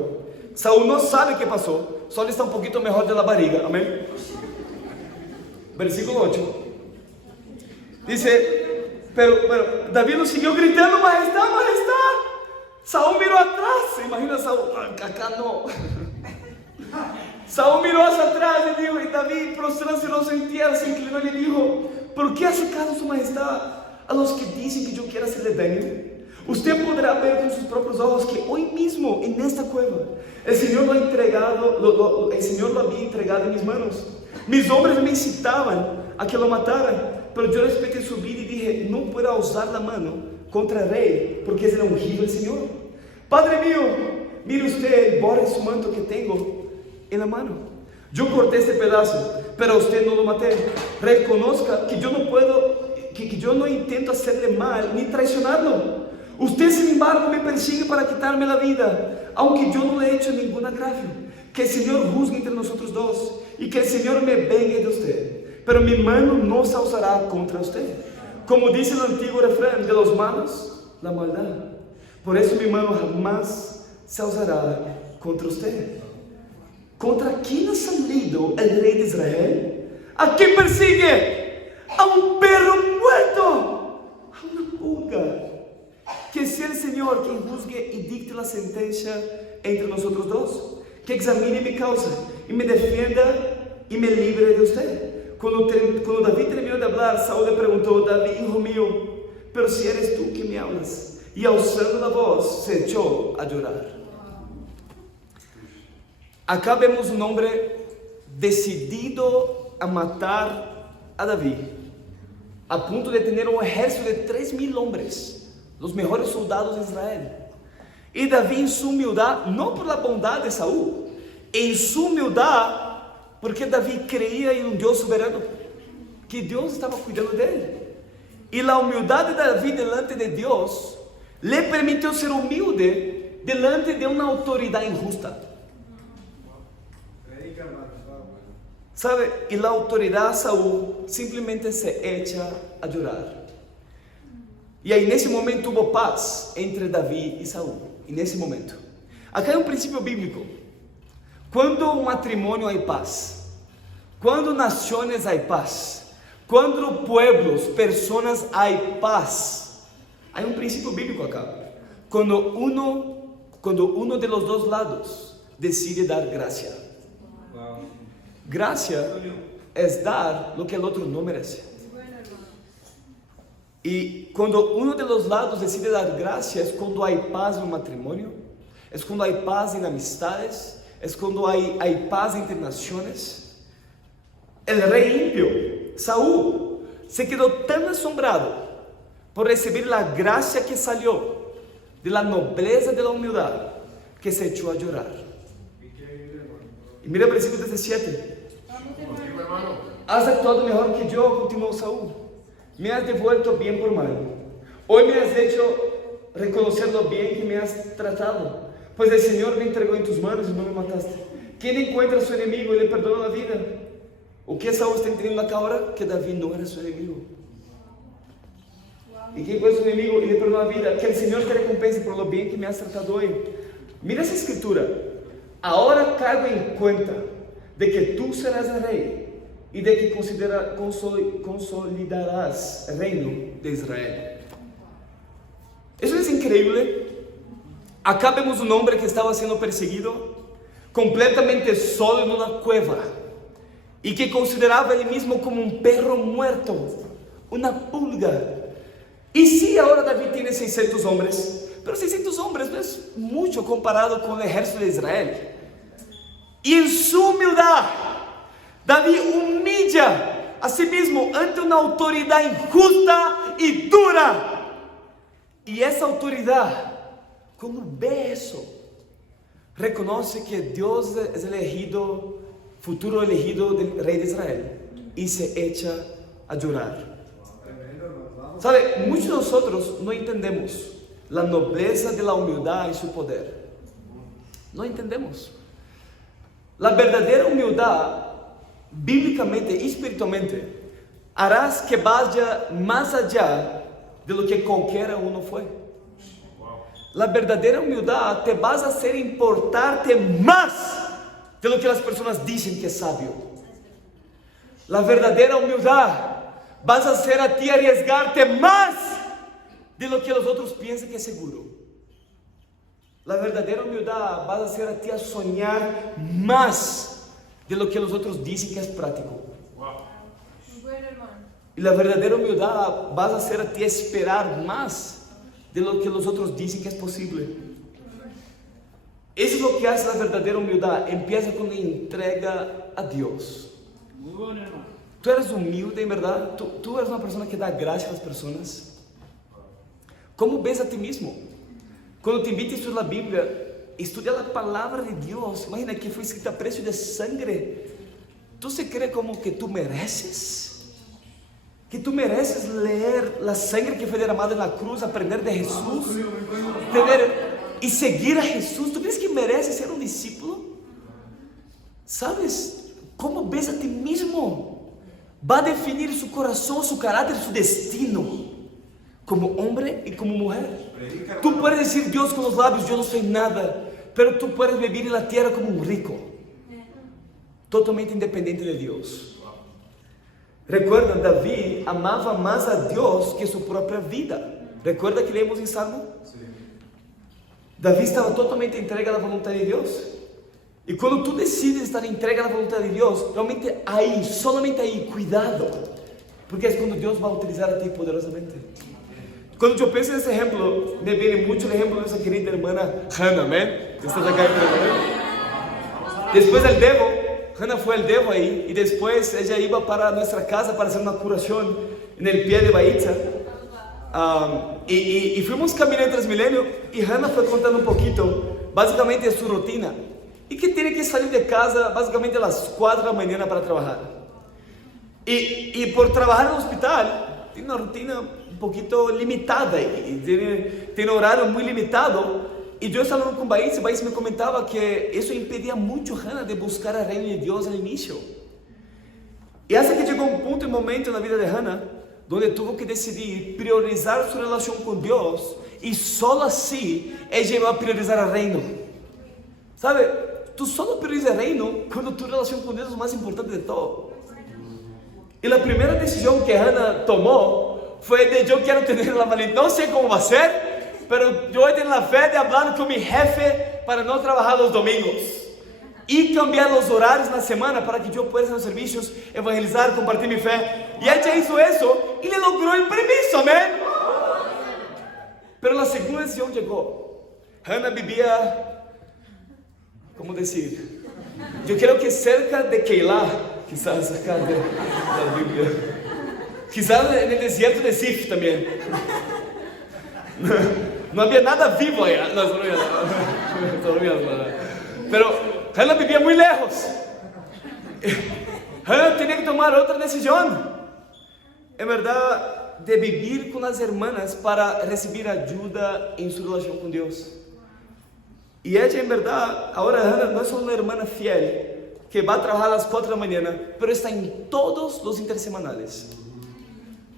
Saúl no sabe qué pasó, solo está un poquito mejor de la barriga. Amén. Versículo 8. Dice, pero David lo siguió gritando, majestad, majestad. Saúl miró atrás. ¿Se imagina Saúl? Acá no. Saúl miró hacia atrás y dijo, y David prostrándose en tierra, se inclinó y le dijo, ¿por qué hace caso su majestad a los que dicen que yo quiero hacerle daño? Usted podrá ver con sus propios ojos que hoy mismo en esta cueva el Señor lo había entregado en mis manos. Mis hombres me incitaban a que lo mataran, pero yo respeté su vida y dije, no puedo usar la mano contra el rey porque es el ungido del Señor. Padre mío, mire usted el borde de su manto que tengo en la mano. Yo corté este pedazo, pero a usted no lo maté. Reconozca que yo no puedo, que yo no intento hacerle mal ni traicionarlo. Usted sin embargo me persigue para quitarme la vida, aunque yo no le he hecho ningún agravio. Que el Señor juzgue entre nosotros dos y que el Señor me vengue de usted, pero mi mano no se alzará contra usted. Como dice el antiguo refrán, de los malos, la maldad. Por eso mi mano jamás se alzará contra usted. ¿Contra quién ha salido el rey de Israel? ¿A quién persigue? A un perro muerto, a una pulga. Que sea el Señor quien juzgue y dicte la sentencia entre nosotros dos. Que examine mi causa y me defienda y me libre de usted. Cuando David terminó de hablar, Saúl le preguntó: David, hijo mío, pero si eres tú que me hablas. Y alzando la voz, se echó a llorar. Acá vemos un hombre decidido a matar a David, a punto de tener un ejército de 3,000 hombres, los mejores soldados de Israel. Y David, en su humildad, no por la bondad de Saúl, en su humildad, porque David creía en un Dios soberano, que Dios estaba cuidando de él. Y la humildad de David delante de Dios le permitió ser humilde delante de una autoridad injusta. ¿Sabe? Y la autoridad, Saúl, simplemente se echa a llorar. Y ahí en ese momento hubo paz entre David y Saúl. En ese momento. Acá hay un principio bíblico. Cuando un matrimonio hay paz, cuando naciones hay paz, cuando pueblos, personas hay paz, hay un principio bíblico acá. Cuando uno de los dos lados decide dar gracia. Gracia es dar lo que el otro no merece. Y cuando uno de los lados decide dar gracia, es cuando hay paz en un matrimonio, es cuando hay paz en amistades, es cuando hay paz entre naciones. El rey impío, Saúl, se quedó tan asombrado por recibir la gracia que salió de la nobleza de la humildad, que se echó a llorar. Y mira el versículo 17. Has actuado mejor que yo, continuó Saúl. Me has devuelto bien por mal. Hoy me has hecho reconocer lo bien que me has tratado, pues el Señor me entregó en tus manos y no me mataste. ¿Quién encuentra a su enemigo y le perdona la vida? ¿O qué Saúl está entendiendo acá ahora? Que David no era su enemigo. ¿Y quién encuentra a su enemigo y le perdona la vida? Que el Señor te recompense por lo bien que me has tratado hoy. Mira esa escritura. Ahora caigo en cuenta de que tú serás el rey y de que consolidarás el reino de Israel. Eso es increíble. Acá vemos un hombre que estaba siendo perseguido, completamente solo en una cueva, y que consideraba a él mismo como un perro muerto, una pulga. Y sí, ahora David tiene 600 hombres, pero 600 hombres no es mucho comparado con el ejército de Israel. Y en su humildad, David humilla a sí mismo ante una autoridad injusta y dura. Y esa autoridad, cuando ve eso, reconoce que Dios es el elegido, futuro elegido del rey de Israel, y se echa a llorar. ¿Sabe? Muchos de nosotros no entendemos la nobleza de la humildad y su poder. No entendemos. La verdadera humildad, bíblicamente y espiritualmente, harás que vaya más allá de lo que cualquiera uno fue. La verdadera humildad te vas a hacer importarte más de lo que las personas dicen que es sabio. La verdadera humildad vas a hacer a ti arriesgarte más de lo que los otros piensan que es seguro. La verdadera humildad vas a hacer a ti a soñar más de lo que los otros dicen que es práctico. Y la verdadera humildad vas a hacer a ti esperar más de lo que los otros dicen que es posible. Eso es lo que hace la verdadera humildad. Empieza con la entrega a Dios. Muy bueno, hermano. Tú eres humilde, en verdad. Tú eres una persona que da gracia a las personas. ¿Cómo ves a ti mismo? Cuando te invito a estudiar la Biblia, estudia la palabra de Dios. Imagina que fue escrita a precio de sangre. ¿Tú se cree como que tú mereces? Que tú mereces leer la sangre que fue derramada en la cruz, aprender de Jesús, y seguir a Jesús. ¿Tú crees que mereces ser un discípulo? ¿Sabes? cómo ves a ti mismo va a definir su corazón, su carácter, su destino, como hombre y como mujer. Tú puedes decir Dios con los labios, yo no soy nada, pero tú puedes vivir en la tierra como un rico, totalmente independiente de Dios. Recuerda, David amaba más a Dios que su propia vida. ¿Recuerda que leemos en Salmo? David estaba totalmente entregue a la voluntad de Dios. Y cuando tú decides estar entregue a la voluntad de Dios, realmente ahí, solamente ahí, cuidado, porque es cuando Dios va a utilizar a ti poderosamente. Cuando yo pienso en ese ejemplo, me viene mucho el ejemplo de esa querida hermana Hannah, ¿ven? ¿Estás acá? Después del Devo, Hannah fue al Devo ahí, y después ella iba para nuestra casa para hacer una curación en el pie de Baita. Y fuimos caminando en Transmilenio, y Hannah fue contando un poquito, básicamente de su rutina. Y que tiene que salir de casa básicamente a las 4 de la mañana para trabajar. Y por trabajar en el hospital, tiene una rutina un poquito limitada, y tiene horario muy limitado. Y yo estaba hablando con Baís, y Baís me comentaba que eso impedía mucho a Hannah de buscar el reino de Dios al inicio. Y hasta que llegó un punto y momento en la vida de Hannah, donde tuvo que decidir priorizar su relación con Dios, y solo así ella iba a priorizar el reino. ¿Sabe? Tú solo priorizas el reino cuando tu relación con Dios es lo más importante de todo. Y la primera decisión que Hannah tomó fue de yo quiero tener la valentía, no sé cómo va a ser, pero yo voy a tener la fe de hablar con mi jefe para no trabajar los domingos y cambiar los horarios en la semana para que yo pueda hacer los servicios, evangelizar, compartir mi fe. Y ella hizo eso y le logró el permiso, amén. Pero la segunda decisión llegó. Hannah vivía, ¿cómo decir? Yo creo que cerca de Keilah, quizás acá de la Biblia, quizás en el desierto de Sif también. No había nada vivo allá, no, pero Hannah vivía muy lejos. Hannah tenía que tomar otra decisión, en verdad, de vivir con las hermanas para recibir ayuda en su relación con Dios. Y ella, en verdad, ahora Hannah no es solo una hermana fiel que va a trabajar a las 4 de la mañana, pero está en todos los intersemanales,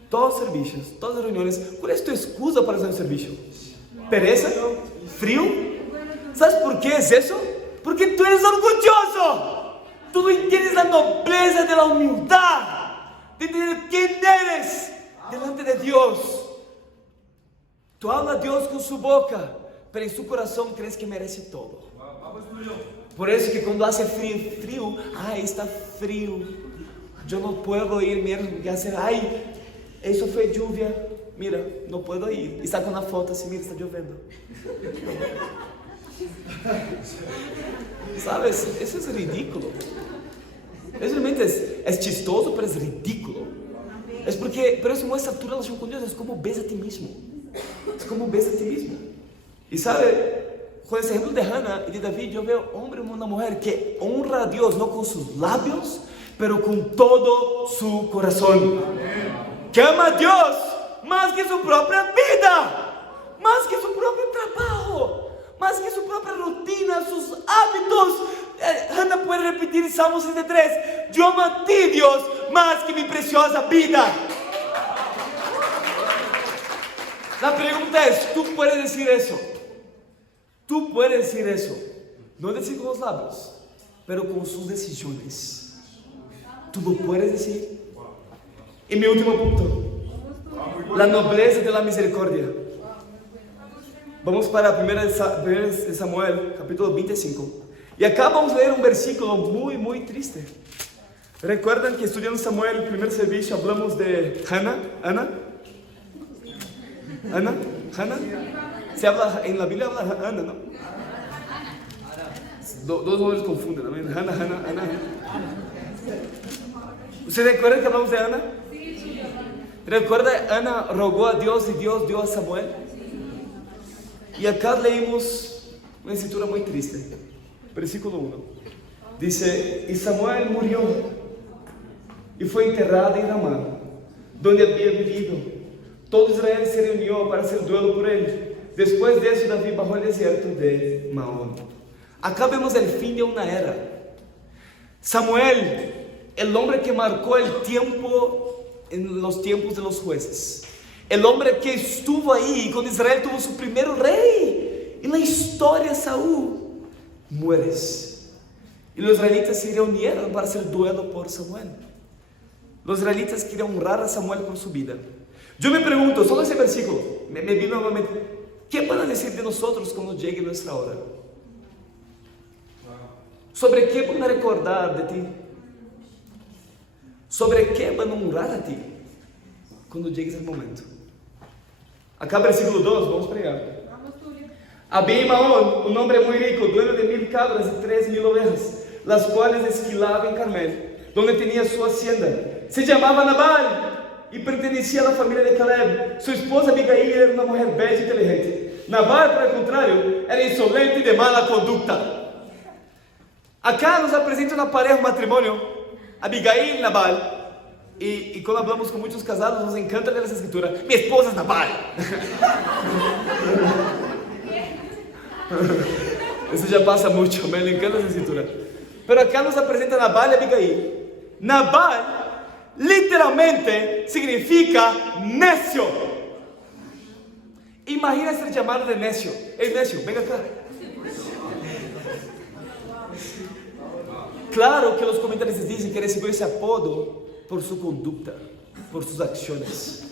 todos los servicios, todas las reuniones. ¿Cuál es tu excusa para hacer un servicio? ¿Pereza? ¿Frío? ¿Sabes por qué es eso? Porque tú eres orgulloso. Tú no entiendes la nobleza de la humildad, de entender quién eres delante de Dios. Tú hablas a Dios con su boca, pero en su corazón crees que merece todo. Por eso que cuando hace frío, ay, está frío, yo no puedo ir, mira, ¿qué hacer? Ay, eso fue lluvia, mira, no puedo ir. Y está con una foto así, mira, está lloviendo. ¿Sabes? Eso es ridículo. Eso realmente es chistoso, pero es ridículo. Pero eso muestra tu relación con Dios, es como ves a ti mismo. Es como ves a ti mismo. Y sabe, con ese ejemplo de Hannah y de David, yo veo hombre y una mujer que honra a Dios, no con sus labios, pero con todo su corazón. Que ama a Dios más que su propia vida, más que su propio trabajo, más que su propia rutina, sus hábitos. Hannah puede repetir Salmo 63, yo amo a ti, Dios, más que mi preciosa vida. La pregunta es, ¿tú puedes decir eso? Tú puedes decir eso, no decir con los labios, pero con sus decisiones. Tú lo puedes decir. Y mi último punto, la nobleza de la misericordia. Vamos para 1 Samuel, capítulo 25. Y acá vamos a leer un versículo muy, muy triste. ¿Recuerdan que estudiando Samuel, el primer servicio, hablamos de Hannah? ¿Hannah? Se habla, en la Biblia habla Hannah, ¿no? Dos nombres confunden, ¿no? Hannah. ¿Ustedes recuerdan que hablamos de Hannah? ¿Recuerda? Hannah rogó a Dios y Dios dio a Samuel. Y acá leímos una escritura muy triste. Versículo 1. Dice, y Samuel murió y fue enterrado en Ramá, donde había vivido. Todo Israel se reunió para hacer duelo por él. Después de eso, David bajó al desierto de Maón. Acá vemos el fin de una era. Samuel, el hombre que marcó el tiempo en los tiempos de los jueces, el hombre que estuvo ahí cuando Israel tuvo su primer rey en la historia, Saúl, mueres. Y los israelitas se reunieron para hacer duelo por Samuel. Los israelitas querían honrar a Samuel por su vida. Yo me pregunto, solo ese versículo, me vino nuevamente, ¿qué van a decir de nosotros cuando llegue nuestra hora? ¿Sobre qué van a recordar de ti? ¿Sobre qué van a honrar a ti cuando llegue ese momento? Acá versículo 2, vamos para allá. Había en Maón un hombre muy rico, dueño de 1000 cabras y 3000 ovejas, las cuales esquilaba en Carmel, donde tenía su hacienda. Se llamaba Nabal y pertenecía a la familia de Caleb. Su esposa Abigail era una mujer bella y inteligente. Nabal, por el contrario, era insolente y de mala conducta. Acá nos presenta una pareja, un matrimonio, Abigail y Nabal. Y cuando hablamos con muchos casados, nos encanta leer esa escritura. Mi esposa es Nabal. Eso ya pasa mucho, me encanta esa escritura. Pero acá nos presenta Nabal y Abigail. Nabal literalmente significa necio. Imagina ser llamado de necio. Es necio, venga acá. Claro que los comentaristas dicen que recibió ese apodo por su conducta, por sus acciones.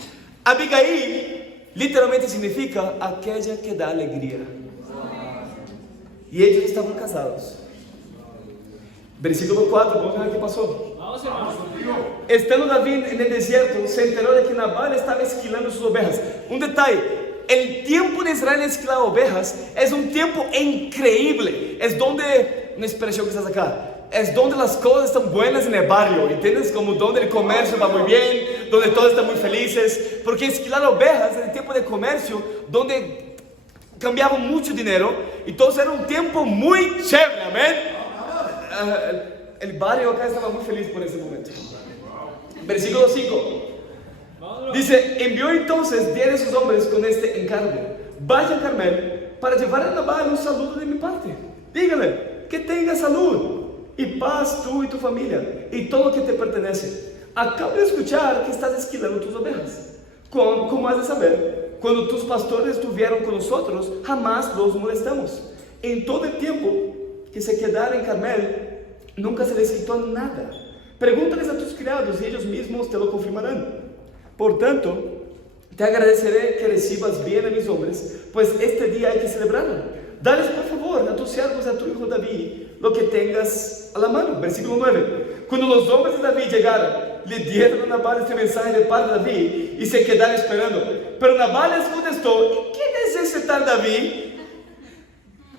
Abigail literalmente significa aquella que da alegría. Y ellos estaban casados. Versículo 4, vamos a ver qué pasó. Vamos, hermanos. Estando David en el desierto, se enteró de que Nabal estaba esquilando sus ovejas. Un detalle, el tiempo de Israel en esquilar ovejas es un tiempo increíble. Es donde, una expresión que estás acá, es donde las cosas están buenas en el barrio, ¿entiendes? Como donde el comercio va muy bien, donde todos están muy felices. Porque esquilar ovejas es el tiempo de comercio donde cambiaban mucho dinero. Entonces era un tiempo muy chévere, amén. El barrio acá estaba muy feliz por ese momento. Versículo 5 dice: envió entonces 10 de sus hombres con este encargo: vaya a Carmel para llevar a Nabal un saludo de mi parte. Dígale que tenga salud y paz tú y tu familia y todo lo que te pertenece. Acabo de escuchar que estás esquilando tus ovejas. Como has de saber, cuando tus pastores estuvieron con nosotros, jamás los molestamos. En todo el tiempo que se quedaron en Carmel, nunca se les quitó nada. Pregúntales a tus criados y ellos mismos te lo confirmarán. Por tanto, te agradeceré que recibas bien a mis hombres, pues este día hay que celebrarlo. Dales por favor a tus siervos y a tu hijo David lo que tengas a la mano. Versículo 9. Cuando los hombres de David llegaron, le dieron a Nabal este mensaje de parte de David y se quedaron esperando. Pero Nabal les contestó: ¿quién es ese tal David?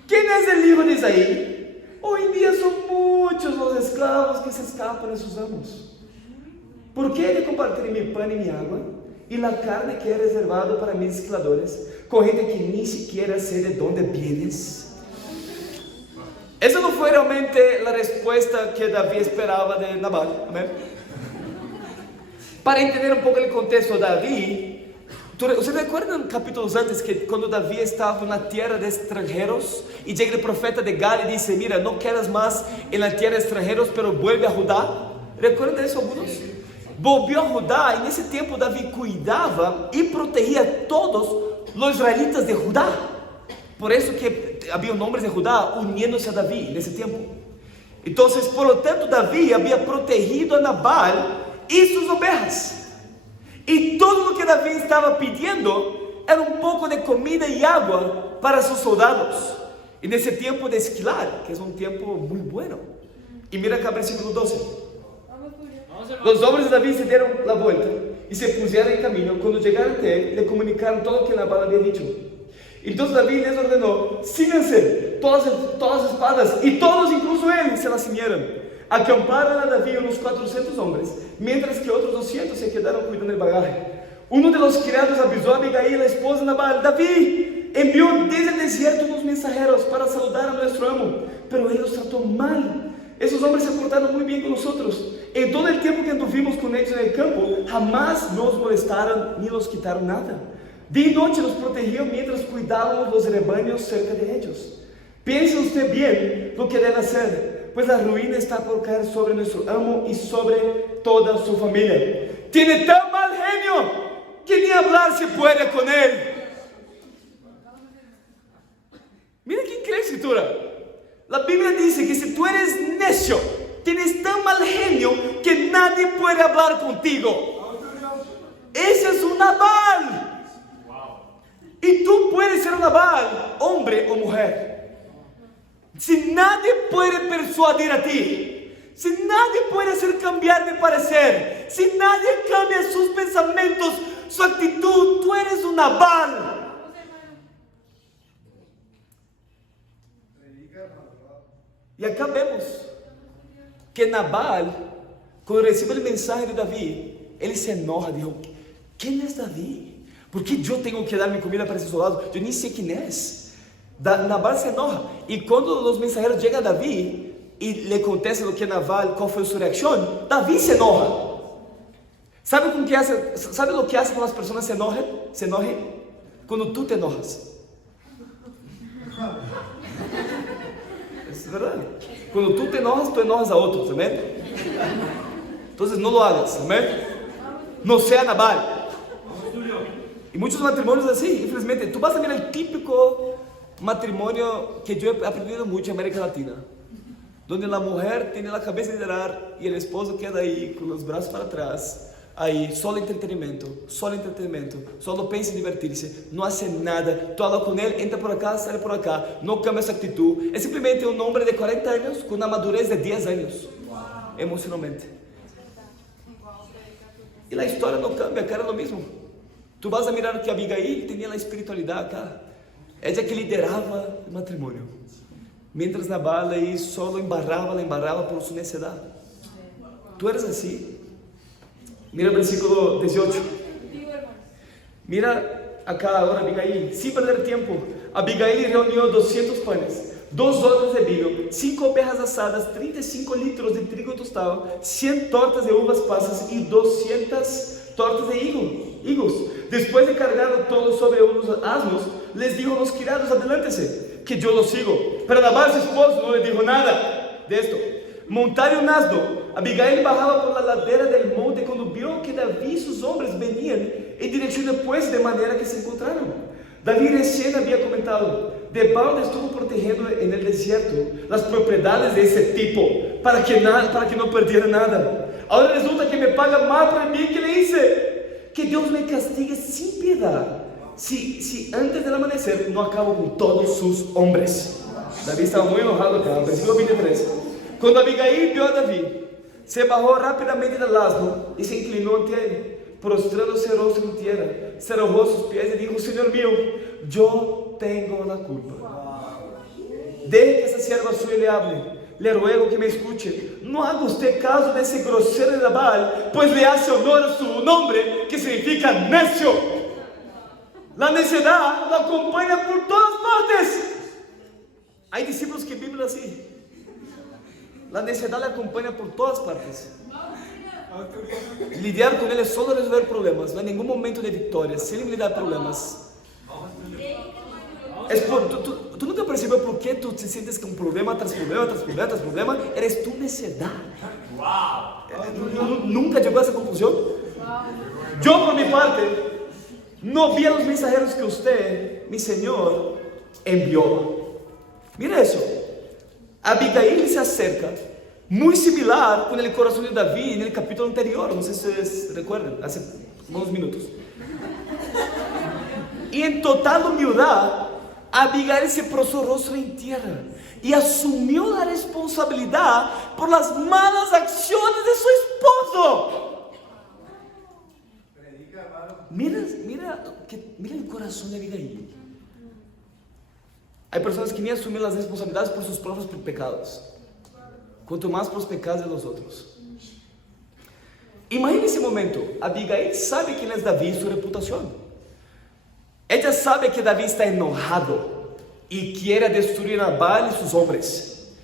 ¿Quién es el hijo de Isaí? Hoy en día son muchos los esclavos que se escapan de sus amos. ¿Por qué he de compartir mi pan y mi agua y la carne que he reservado para mis esclavos con gente que ni siquiera sé de dónde vienes? Esa no fue realmente la respuesta que David esperaba de Nabal. Amén. Para entender un poco el contexto, David, ¿ustedes recuerdan capítulos antes que cuando David estaba en la tierra de extranjeros y llega el profeta de Gal y dice: mira, no quedas más en la tierra de extranjeros, pero vuelve a Judá? ¿Recuerdan eso algunos? Volvió a Judá y en ese tiempo David cuidaba y protegía a todos los israelitas de Judá. Por eso que había hombres de Judá uniéndose a David en ese tiempo. Entonces, por lo tanto, David había protegido a Nabal y sus ovejas. Y todo lo que David estaba pidiendo era un poco de comida y agua para sus soldados en ese tiempo de esquilar, que es un tiempo muy bueno. Y mira acá versículo 12. Los hombres de David se dieron la vuelta y se pusieron en camino. Cuando llegaron a él, le comunicaron todo lo que Nabal había dicho. Entonces David les ordenó: síganse todas las espadas, y todos, incluso él, se las ciñeron. Acamparon a David unos 400 hombres, mientras que otros 200 se quedaron cuidando del bagaje. Uno de los criados avisó a Abigail, la esposa de Nabal: David envió desde el desierto unos mensajeros para saludar a nuestro amo, pero él los trató mal. Esos hombres se portaron muy bien con nosotros. En todo el tiempo que anduvimos con ellos en el campo, jamás nos molestaron ni nos quitaron nada. Día y noche los protegían mientras cuidábamos los rebaños cerca de ellos. Piense usted bien lo que debe hacer, pues la ruina está por caer sobre nuestro amo y sobre toda su familia. Tiene tan mal genio que ni hablar se puede con él. Mira qué increíble escritura. La Biblia dice que si tú eres necio, tienes tan mal genio que nadie puede hablar contigo. Ese es un Nabal. Y tú puedes ser un Nabal, hombre o mujer. Si nadie puede persuadir a ti, si nadie puede hacer cambiar de parecer, si nadie cambia sus pensamientos, su actitud, tú eres un Nabal. Y acá vemos que Nabal, cuando recibe el mensaje de David, él se enoja, dijo, ¿quién es David? ¿Por qué yo tengo que dar mi comida para ese soldado? Yo ni sé quién es. Nabal se enoja. Y cuando los mensajeros llegan a David y le contestan lo que Nabal, cuál fue su reacción, David se enoja. ¿Sabe lo que hace cuando las personas se enojen? Cuando tú te enojas. Es verdad. Cuando tú enojas a otros, amén. Entonces no lo hagas, amén. No sea Nabal. Y muchos matrimonios así, infelizmente. Tú vas a ver el típico matrimonio que yo he aprendido mucho en América Latina, donde la mujer tiene la cabeza de liderar y el esposo queda ahí con los brazos para atrás, ahí, solo entretenimiento, solo piensa en divertirse, no hace nada. Tú hablas con él, entra por acá, sale por acá, no cambia su actitud. Es simplemente un hombre de 40 años con una madurez de 10 años, emocionalmente. Y la historia no cambia, cara, es lo mismo. Tú vas a mirar que Abigail tenía la espiritualidad acá. Ella que lideraba el matrimonio. Mientras Nabal ahí solo la embarraba por su necedad. Tú eres así. Mira el versículo 18. Mira acá ahora Abigail. Sin perder tiempo, Abigail reunió 200 panes, 2 odres de vino, 5 ovejas asadas, 35 litros de trigo tostado, 100 tortas de uvas pasas y 200 tortas de higos. Después de cargarlo todo sobre unos asnos, les dijo a los criados, adelántense, que yo los sigo. Pero Nabal, su esposo, no le dijo nada de esto. Montaron un asno. Abigail bajaba por la ladera del monte cuando vio que David y sus hombres venían en dirección opuesta, de manera que se encontraron. David recién había comentado, de balde estuvo protegiendo en el desierto las propiedades de ese tipo, para que no perdiera nada. Ahora resulta que me paga más por el bien que le hice. Que Dios me castigue sin piedad si antes del amanecer no acabo con todos sus hombres. David estaba muy enojado acá, versículo 23. Cuando Abigail vio a David, se bajó rápidamente del asno y se inclinó ante él, prostrándose rostro en tierra, se arrojó a sus pies y dijo, Señor mío, yo tengo la culpa. Deje que esa sierva suya le hable. Le ruego que me escuche. No haga usted caso de ese grosero de Nabal, pues le hace honor a su nombre, que significa necio. La necedad lo acompaña por todas partes. Hay discípulos que viven así. La necedad le acompaña por todas partes. Lidiar con él es solo resolver problemas. No hay ningún momento de victoria. Sin lidiar problemas. ¿Tú no te percibes por qué tú te sientes con problema tras problema? Eres tu necedad. ¿Nunca llegó a esa conclusión? Yo por mi parte no vi a los mensajeros que usted, mi Señor, envió. Mira eso. Abigail se acerca, muy similar con el corazón de David en el capítulo anterior. No sé si ustedes recuerdan, hace unos minutos. Y en total humildad, Abigail se postró rostro en tierra y asumió la responsabilidad por las malas acciones de su esposo. Mira el corazón de Abigail. Hay personas que ni asumen las responsabilidades por sus propios pecados, cuanto más por los pecados de los otros. Imagina ese momento. Abigail sabe quién es David y su reputación. Ella sabe que David está enojado y quiere destruir a Nabal y sus hombres.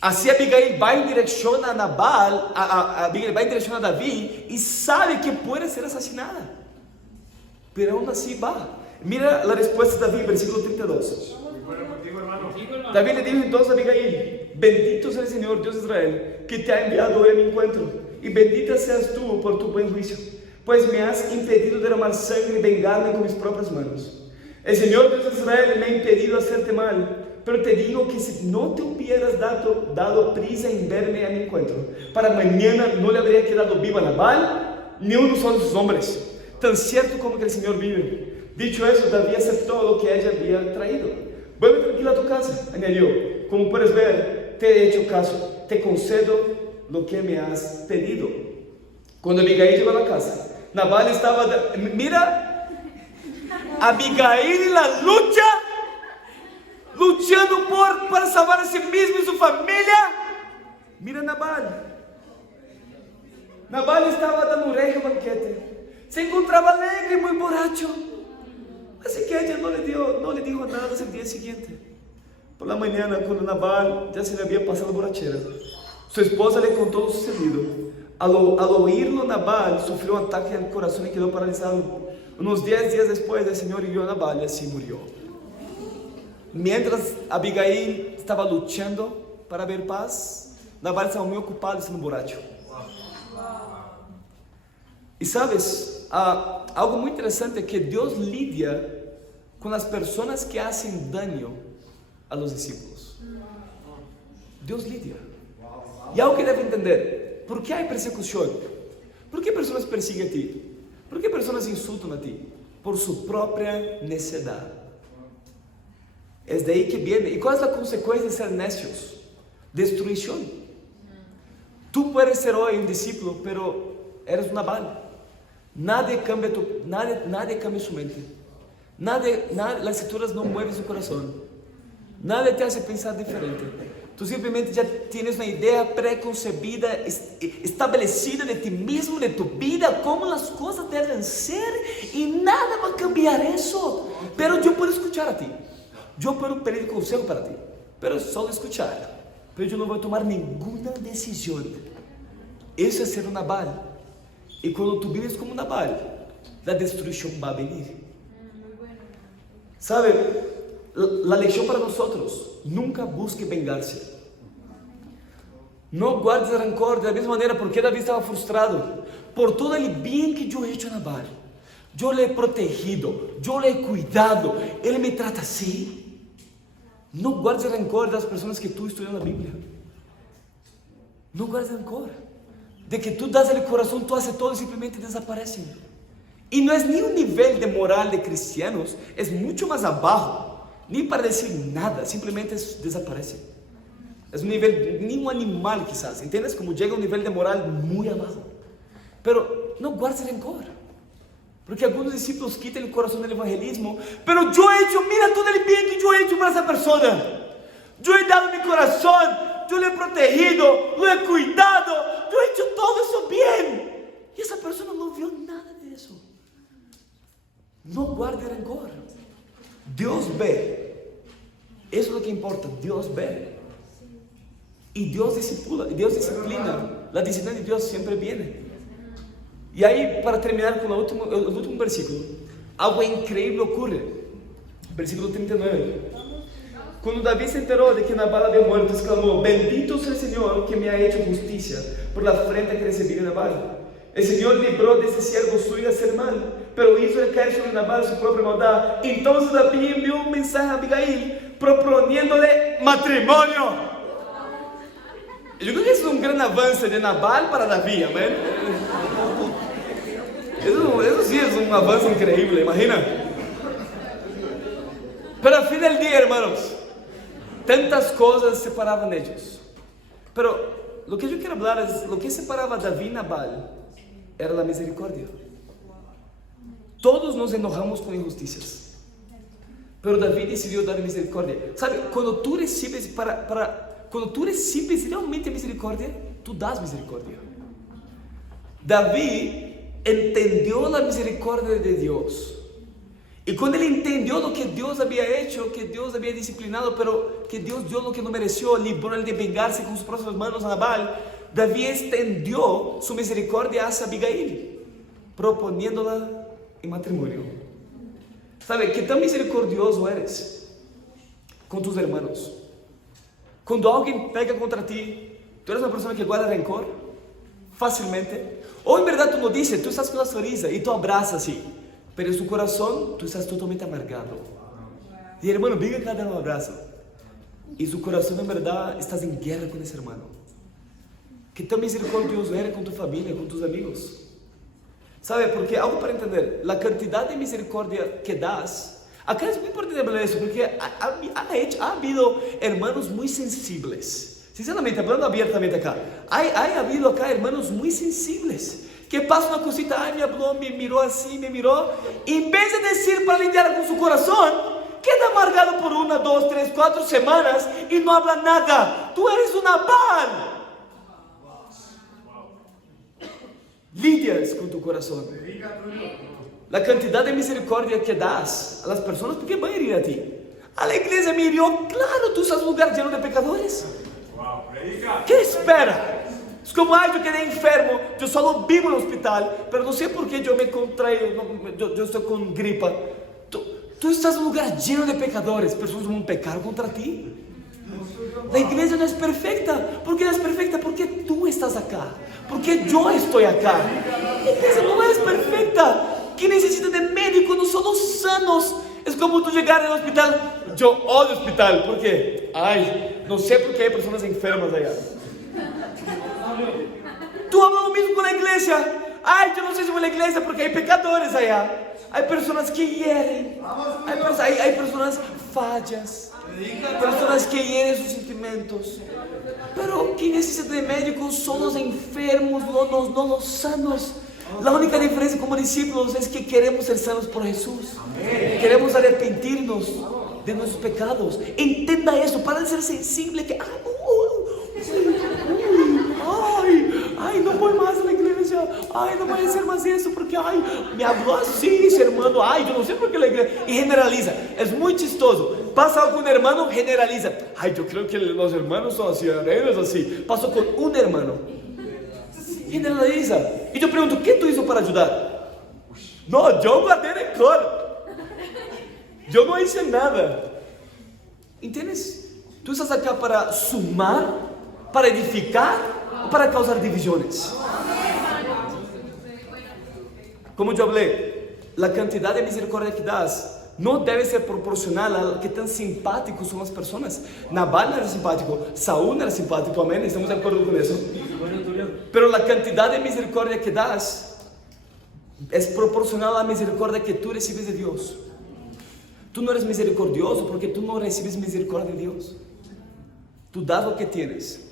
Así Abigail va en dirección a Nabal, Abigail va en dirección a David y sabe que puede ser asesinada. Pero aún así va. Mira la respuesta de David, versículo 32. David le dijo entonces a Abigail, bendito sea el Señor Dios de Israel, que te ha enviado hoy a mi encuentro, y bendita seas tú por tu buen juicio, pues me has impedido derramar sangre y vengarme con mis propias manos. El Señor Dios de Israel me ha impedido hacerte mal, pero te digo que si no te hubieras dado prisa en verme a mi encuentro, para mañana no le habría quedado viva Nabal ni uno solo de sus hombres, tan cierto como que el Señor vive. Dicho eso, David aceptó lo que ella había traído. Vuelve tranquila a tu casa, añadió. Como puedes ver, te he hecho caso, te concedo lo que me has pedido. Cuando Abigail llegó a la casa, Nabal estaba, mira, Abigail en la lucha, luchando para salvar a sí mismo y su familia. Mira Nabal. Nabal estaba dando un regio banquete. Se encontraba alegre y muy borracho. Así que ella no le dijo nada hasta el día siguiente. Por la mañana, cuando Nabal ya se le había pasado borrachera, su esposa le contó lo sucedido. Al oírlo, Nabal sufrió un ataque al corazón y quedó paralizado. Unos 10 días después, el Señor hirió a Nabal y así murió. Mientras Abigail estaba luchando para ver paz, Nabal estaba muy ocupado siendo borracho. Y sabes, algo muy interesante es que Dios lidia con las personas que hacen daño a los discípulos. Dios lidia. Y algo que debe entender: ¿por qué hay persecución? ¿Por qué personas persiguen a ti? ¿Por qué personas insultan a ti? Por su propia necedad. Es de ahí que viene. ¿Y cuál es la consecuencia de ser necios? Destrucción. Tú puedes ser hoy un discípulo, pero eres una bala. Nadie cambia su mente. Las escrituras no mueven su corazón. Nadie te hace pensar diferente. Tú simplemente ya tienes una idea preconcebida, establecida de ti mismo, de tu vida, cómo las cosas deben ser, y nada va a cambiar eso. Pero yo puedo escuchar a ti. Yo puedo pedir consejo para ti, pero solo escuchar. Pero yo no voy a tomar ninguna decisión. Eso es ser un Nabal. Y cuando tú vives como un Nabal, la destrucción va a venir. ¿Sabe? La lección para nosotros: nunca busque vengarse. No guardes rencor. De la misma manera, porque David estaba frustrado por todo el bien que yo he hecho a Nabal. Yo le he protegido, yo le he cuidado, él me trata así. No guardes rencor de las personas que tú estudias en la Biblia. No guardes rencor de que tú das el corazón, tú haces todo y simplemente desaparecen. Y no es ni un nivel de moral de cristianos, es mucho más abajo. Ni para decir nada, simplemente desaparece. Es un nivel, ni un animal quizás, ¿entiendes? Como llega a un nivel de moral muy abajo. Pero no guardes rencor, porque algunos discípulos quitan el corazón del evangelismo. Pero yo he hecho, mira todo el bien que yo he hecho para esa persona. Yo he dado mi corazón, yo le he protegido, lo he cuidado, yo he hecho todo eso bien. Y esa persona no vio nada de eso. No guarde rencor. Dios ve. Eso es lo que importa. Dios ve. Y Dios disciplina. La disciplina de Dios siempre viene. Y ahí, para terminar con el último versículo, algo increíble ocurre. Versículo 39. Cuando David se enteró de que Nabal había muerto, exclamó: bendito sea el Señor que me ha hecho justicia por la afrenta que recibí de Nabal. El Señor libró de ese siervo suyo a hacer mal, pero hizo recaer sobre Nabal su propia maldad. Entonces David envió un mensaje a Abigail proponiéndole matrimonio. Yo creo que es un gran avance de Nabal para David, amén. Eso sí es un avance increíble, imagina. Pero al fin del día, hermanos, tantas cosas separaban ellos. Pero lo que yo quiero hablar es lo que separaba a David y Nabal era la misericordia. Todos nos enojamos con injusticias, pero David decidió dar misericordia. ¿Sabe? Cuando tú recibes cuando tú recibes realmente misericordia, tú das misericordia. David entendió la misericordia de Dios. Y cuando él entendió lo que Dios había hecho, que Dios había disciplinado, pero que Dios dio lo que no mereció, libró él de vengarse con sus propias manos a Nabal, David extendió su misericordia hacia Abigail, proponiéndola en matrimonio. ¿Sabe qué tan misericordioso eres con tus hermanos? Cuando alguien pega contra ti, tú eres una persona que guarda rencor fácilmente. O en verdad tú no dices, tú estás con la sonrisa y tú abrazas así, pero en su corazón tú estás totalmente amargado. Y el hermano venga acá a dar un abrazo. Y su corazón en verdad estás en guerra con ese hermano. Que tan misericordioso eres con tu familia, con tus amigos. ¿Sabe? Porque algo para entender, la cantidad de misericordia que das, acá es muy importante hablar de eso, porque ha habido hermanos muy sensibles. Sinceramente, hablando abiertamente acá, ha habido acá hermanos muy sensibles, que pasa una cosita, ay, me habló, me miró así, me miró, y en vez de decir para lidiar con su corazón, queda amargado por 1, 2, 3, 4 semanas y no habla nada. Tú eres una Baal. Lidias con tu corazón. La cantidad de misericordia que das a las personas, ¿por qué van a ir a ti? A la iglesia me hirió, claro, tú estás en un lugar lleno de pecadores. ¿Qué espera? Es como, ay, yo quedé enfermo, yo solo vivo en el hospital, pero no sé por qué yo me contraí, yo estoy con gripa. Tú estás en un lugar lleno de pecadores, personas van a pecar contra ti. La iglesia no es perfecta. ¿Por qué no es perfecta? Porque tú estás acá, porque yo estoy acá. La iglesia no es perfecta. ¿Qué necesita de médico? No somos sanos. Es como tú llegar al hospital. Yo odio el hospital, ¿por qué? Ay, no sé por qué hay personas enfermas allá. Tú hablas lo mismo con la iglesia. Ay, yo no sé si voy a la iglesia porque hay pecadores allá. Hay personas que hieren, hay personas fallas, personas que hieren sus sentimientos. Pero ¿qué necesita de médicos? Son los enfermos, no los sanos. La única diferencia como discípulos es que queremos ser sanos por Jesús. Queremos arrepentirnos de nuestros pecados. Entienda eso, para de ser sensible que ay, no voy más a la iglesia, ay, no voy a hacer más eso porque, ay, me habló así ese hermano, ay, yo no sé por qué la iglesia, y generaliza. Es muy chistoso, pasa algo con un hermano, generaliza, ay, yo creo que los hermanos son así, ellos así. Pasó con un hermano, generaliza, y yo pregunto, ¿qué tú hizo para ayudar? No, yo guardé rencor, yo no hice nada. ¿Entiendes? Tú estás acá para sumar, para edificar, para causar divisiones. Como yo hablé, la cantidad de misericordia que das no debe ser proporcional a que tan simpáticos son las personas. Nabal no era simpático, Saúl no era simpático, amén, estamos de acuerdo con eso. Pero la cantidad de misericordia que das es proporcional a la misericordia que tú recibes de Dios. Tú no eres misericordioso porque tú no recibes misericordia de Dios. Tú das lo que tienes.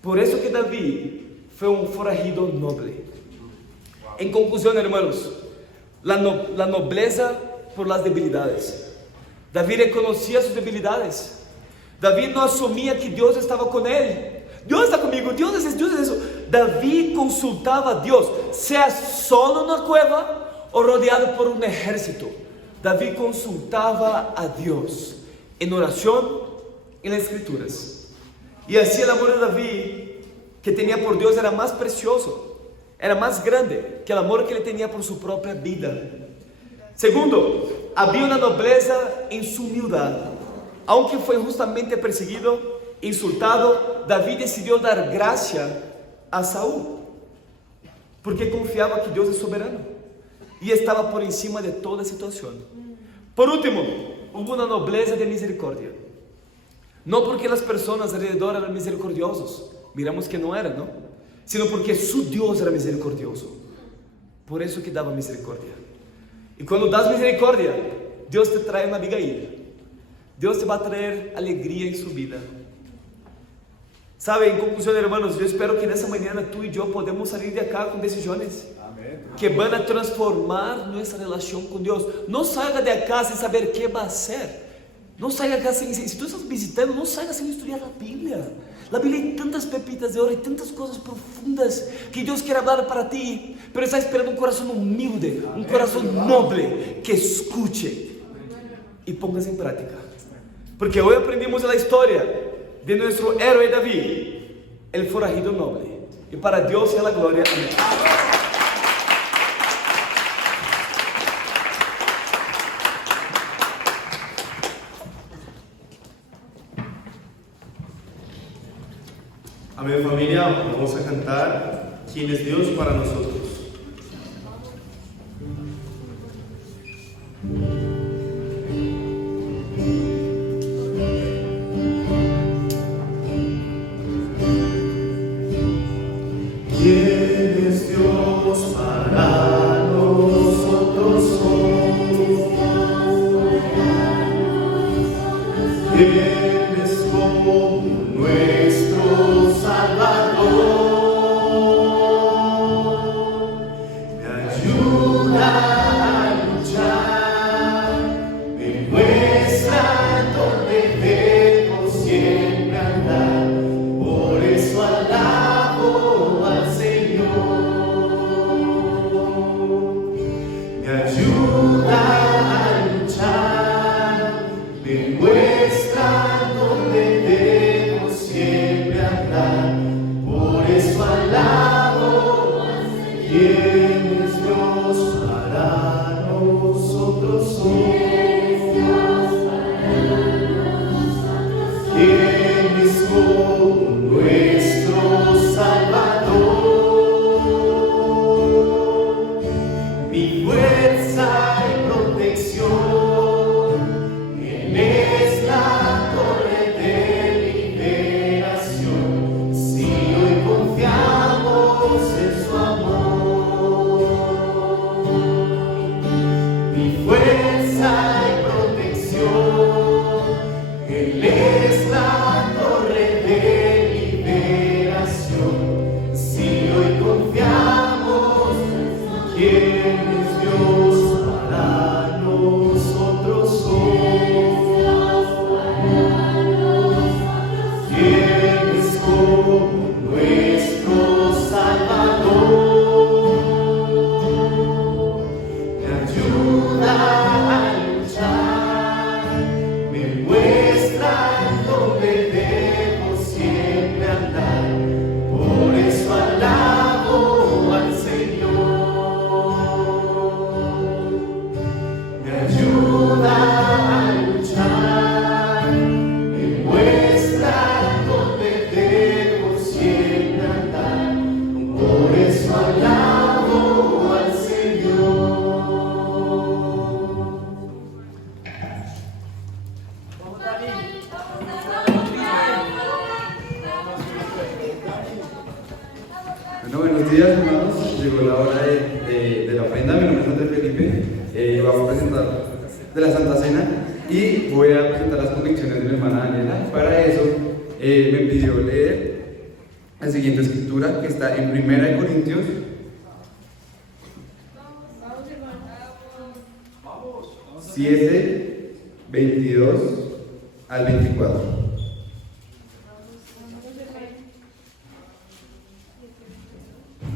Por eso que David fue un forajido noble. En conclusión, hermanos, la nobleza por las debilidades. David reconocía sus debilidades. David no asumía que Dios estaba con él. Dios está conmigo, Dios es eso. David consultaba a Dios, sea solo en una cueva o rodeado por un ejército. David consultaba a Dios en oración y en las escrituras. Y así el amor de David que tenía por Dios era más precioso, era más grande que el amor que le tenía por su propia vida. Segundo, había una nobleza en su humildad. Aunque fue injustamente perseguido, insultado, David decidió dar gracia a Saúl, porque confiaba que Dios es soberano y estaba por encima de toda situación. Por último, hubo una nobleza de misericordia. No porque las personas alrededor eran misericordiosos, miramos que no eran, ¿no? Sino porque su Dios era misericordioso. Por eso que daba misericordia. Y cuando das misericordia, Dios te trae una Abigail. Dios te va a traer alegría en su vida. ¿Sabe? En conclusión, hermanos, yo espero que en esa mañana tú y yo podamos salir de acá con decisiones que van a transformar nuestra relación con Dios. No salga de acá sin saber qué va a hacer. No salga acá sin, si tú estás visitando, no salga sin estudiar la Biblia. La Biblia hay tantas pepitas de oro, hay tantas cosas profundas que Dios quiere hablar para ti, pero está esperando un corazón humilde, un corazón noble, que escuche y pongas en práctica. Porque hoy aprendimos la historia de nuestro héroe David, el forajido noble. Y para Dios sea la gloria. Amén. Amén, familia, vamos a cantar ¿Quién es Dios para nosotros? ¿Quién es Dios para nosotros hoy? ¿Quién es como nuestro Salvador? Me ayuda a luchar, me muestra dónde debo siempre andar, por eso alabo al Señor. Me ayuda a luchar, me muestra dónde debo siempre andar, por eso alabo. ¿Quién es Dios para nosotros hoy? ¿Quién es como nuestro Salvador? Mi fuerza y protección, Él es la torre de liberación, si hoy confiamos en su amor. Mi fuerza y protección, Él es la torre de liberación, si hoy confiamos. ¿Quién es Dios para nosotros hoy? ¿Quién es como nuestro Salvador? Me ayuda a luchar, me muestra dónde debo siempre andar, por eso alabo al Señor. Me ayuda a luchar, me muestra dónde debo siempre andar, por eso alabo al Señor. Bueno, buenos días, hermanos. Llegó la hora de la ofrenda. Mi nombre es Andrés Felipe. Vamos a presentar de la Santa Cena y voy a presentar las convicciones de mi hermana Daniela. Para eso me pidió leer la siguiente escritura que está en 1 Corintios 7, 22 al 24.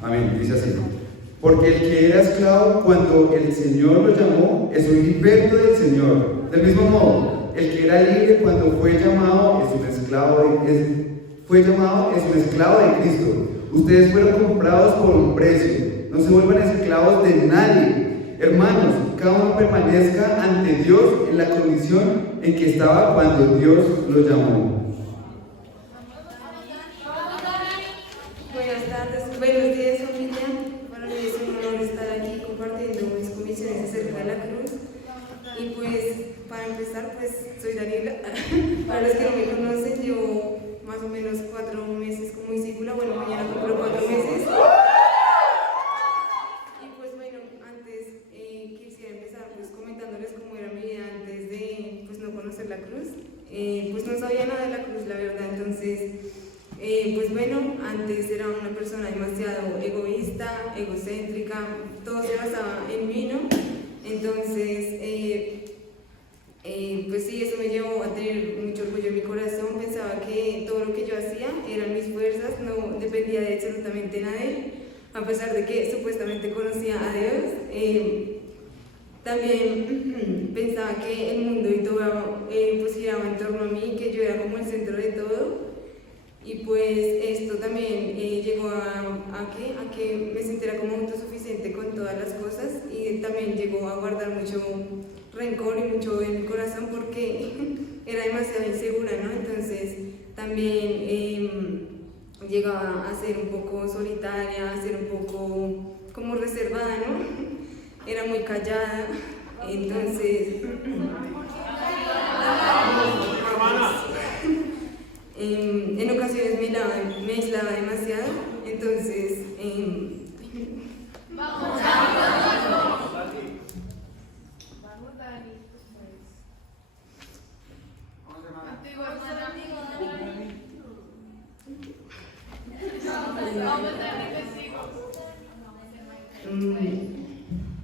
Amén, dice así: porque el que era esclavo cuando el Señor lo llamó es un liberto del Señor. Del mismo modo, el que era libre cuando fue llamado es un esclavo de Cristo. Ustedes fueron comprados por un precio. No se vuelvan esclavos de nadie. Hermanos, cada uno permanezca ante Dios en la condición en que estaba cuando Dios lo llamó. Buenas tardes, buenos días, familia. Para mí es un honor estar aquí compartiendo mis convicciones acerca de la cruz. Y pues, para empezar, pues soy Daniela. Para los que no me conocen, llevo más o menos 4 meses como discípula. Bueno, mañana cumplo 4 meses. Y pues bueno, antes quisiera empezar pues comentándoles cómo era mi vida antes de pues no conocer la cruz. Pues no sabía nada de la cruz, la verdad. Entonces pues bueno, antes era una persona demasiado egoísta, egocéntrica, todo se basaba en mí, ¿no? Entonces, pues sí, eso me llevó a tener mucho orgullo en mi corazón. Pensaba que todo lo que yo hacía eran mis fuerzas, no dependía de absolutamente nadie, a pesar de que supuestamente conocía a Dios. También pensaba que el mundo y todo pues giraba en torno a mí, que yo era como el centro de todo. Y pues esto también llegó a que me sintiera como autosuficiente con todas las cosas, y también llegó a guardar mucho rencor y mucho odio en mi corazón porque era demasiado insegura, ¿no? Entonces también llegaba a ser un poco solitaria, a ser un poco como reservada, ¿no? Era muy callada, entonces en ocasiones me aislaba demasiado, entonces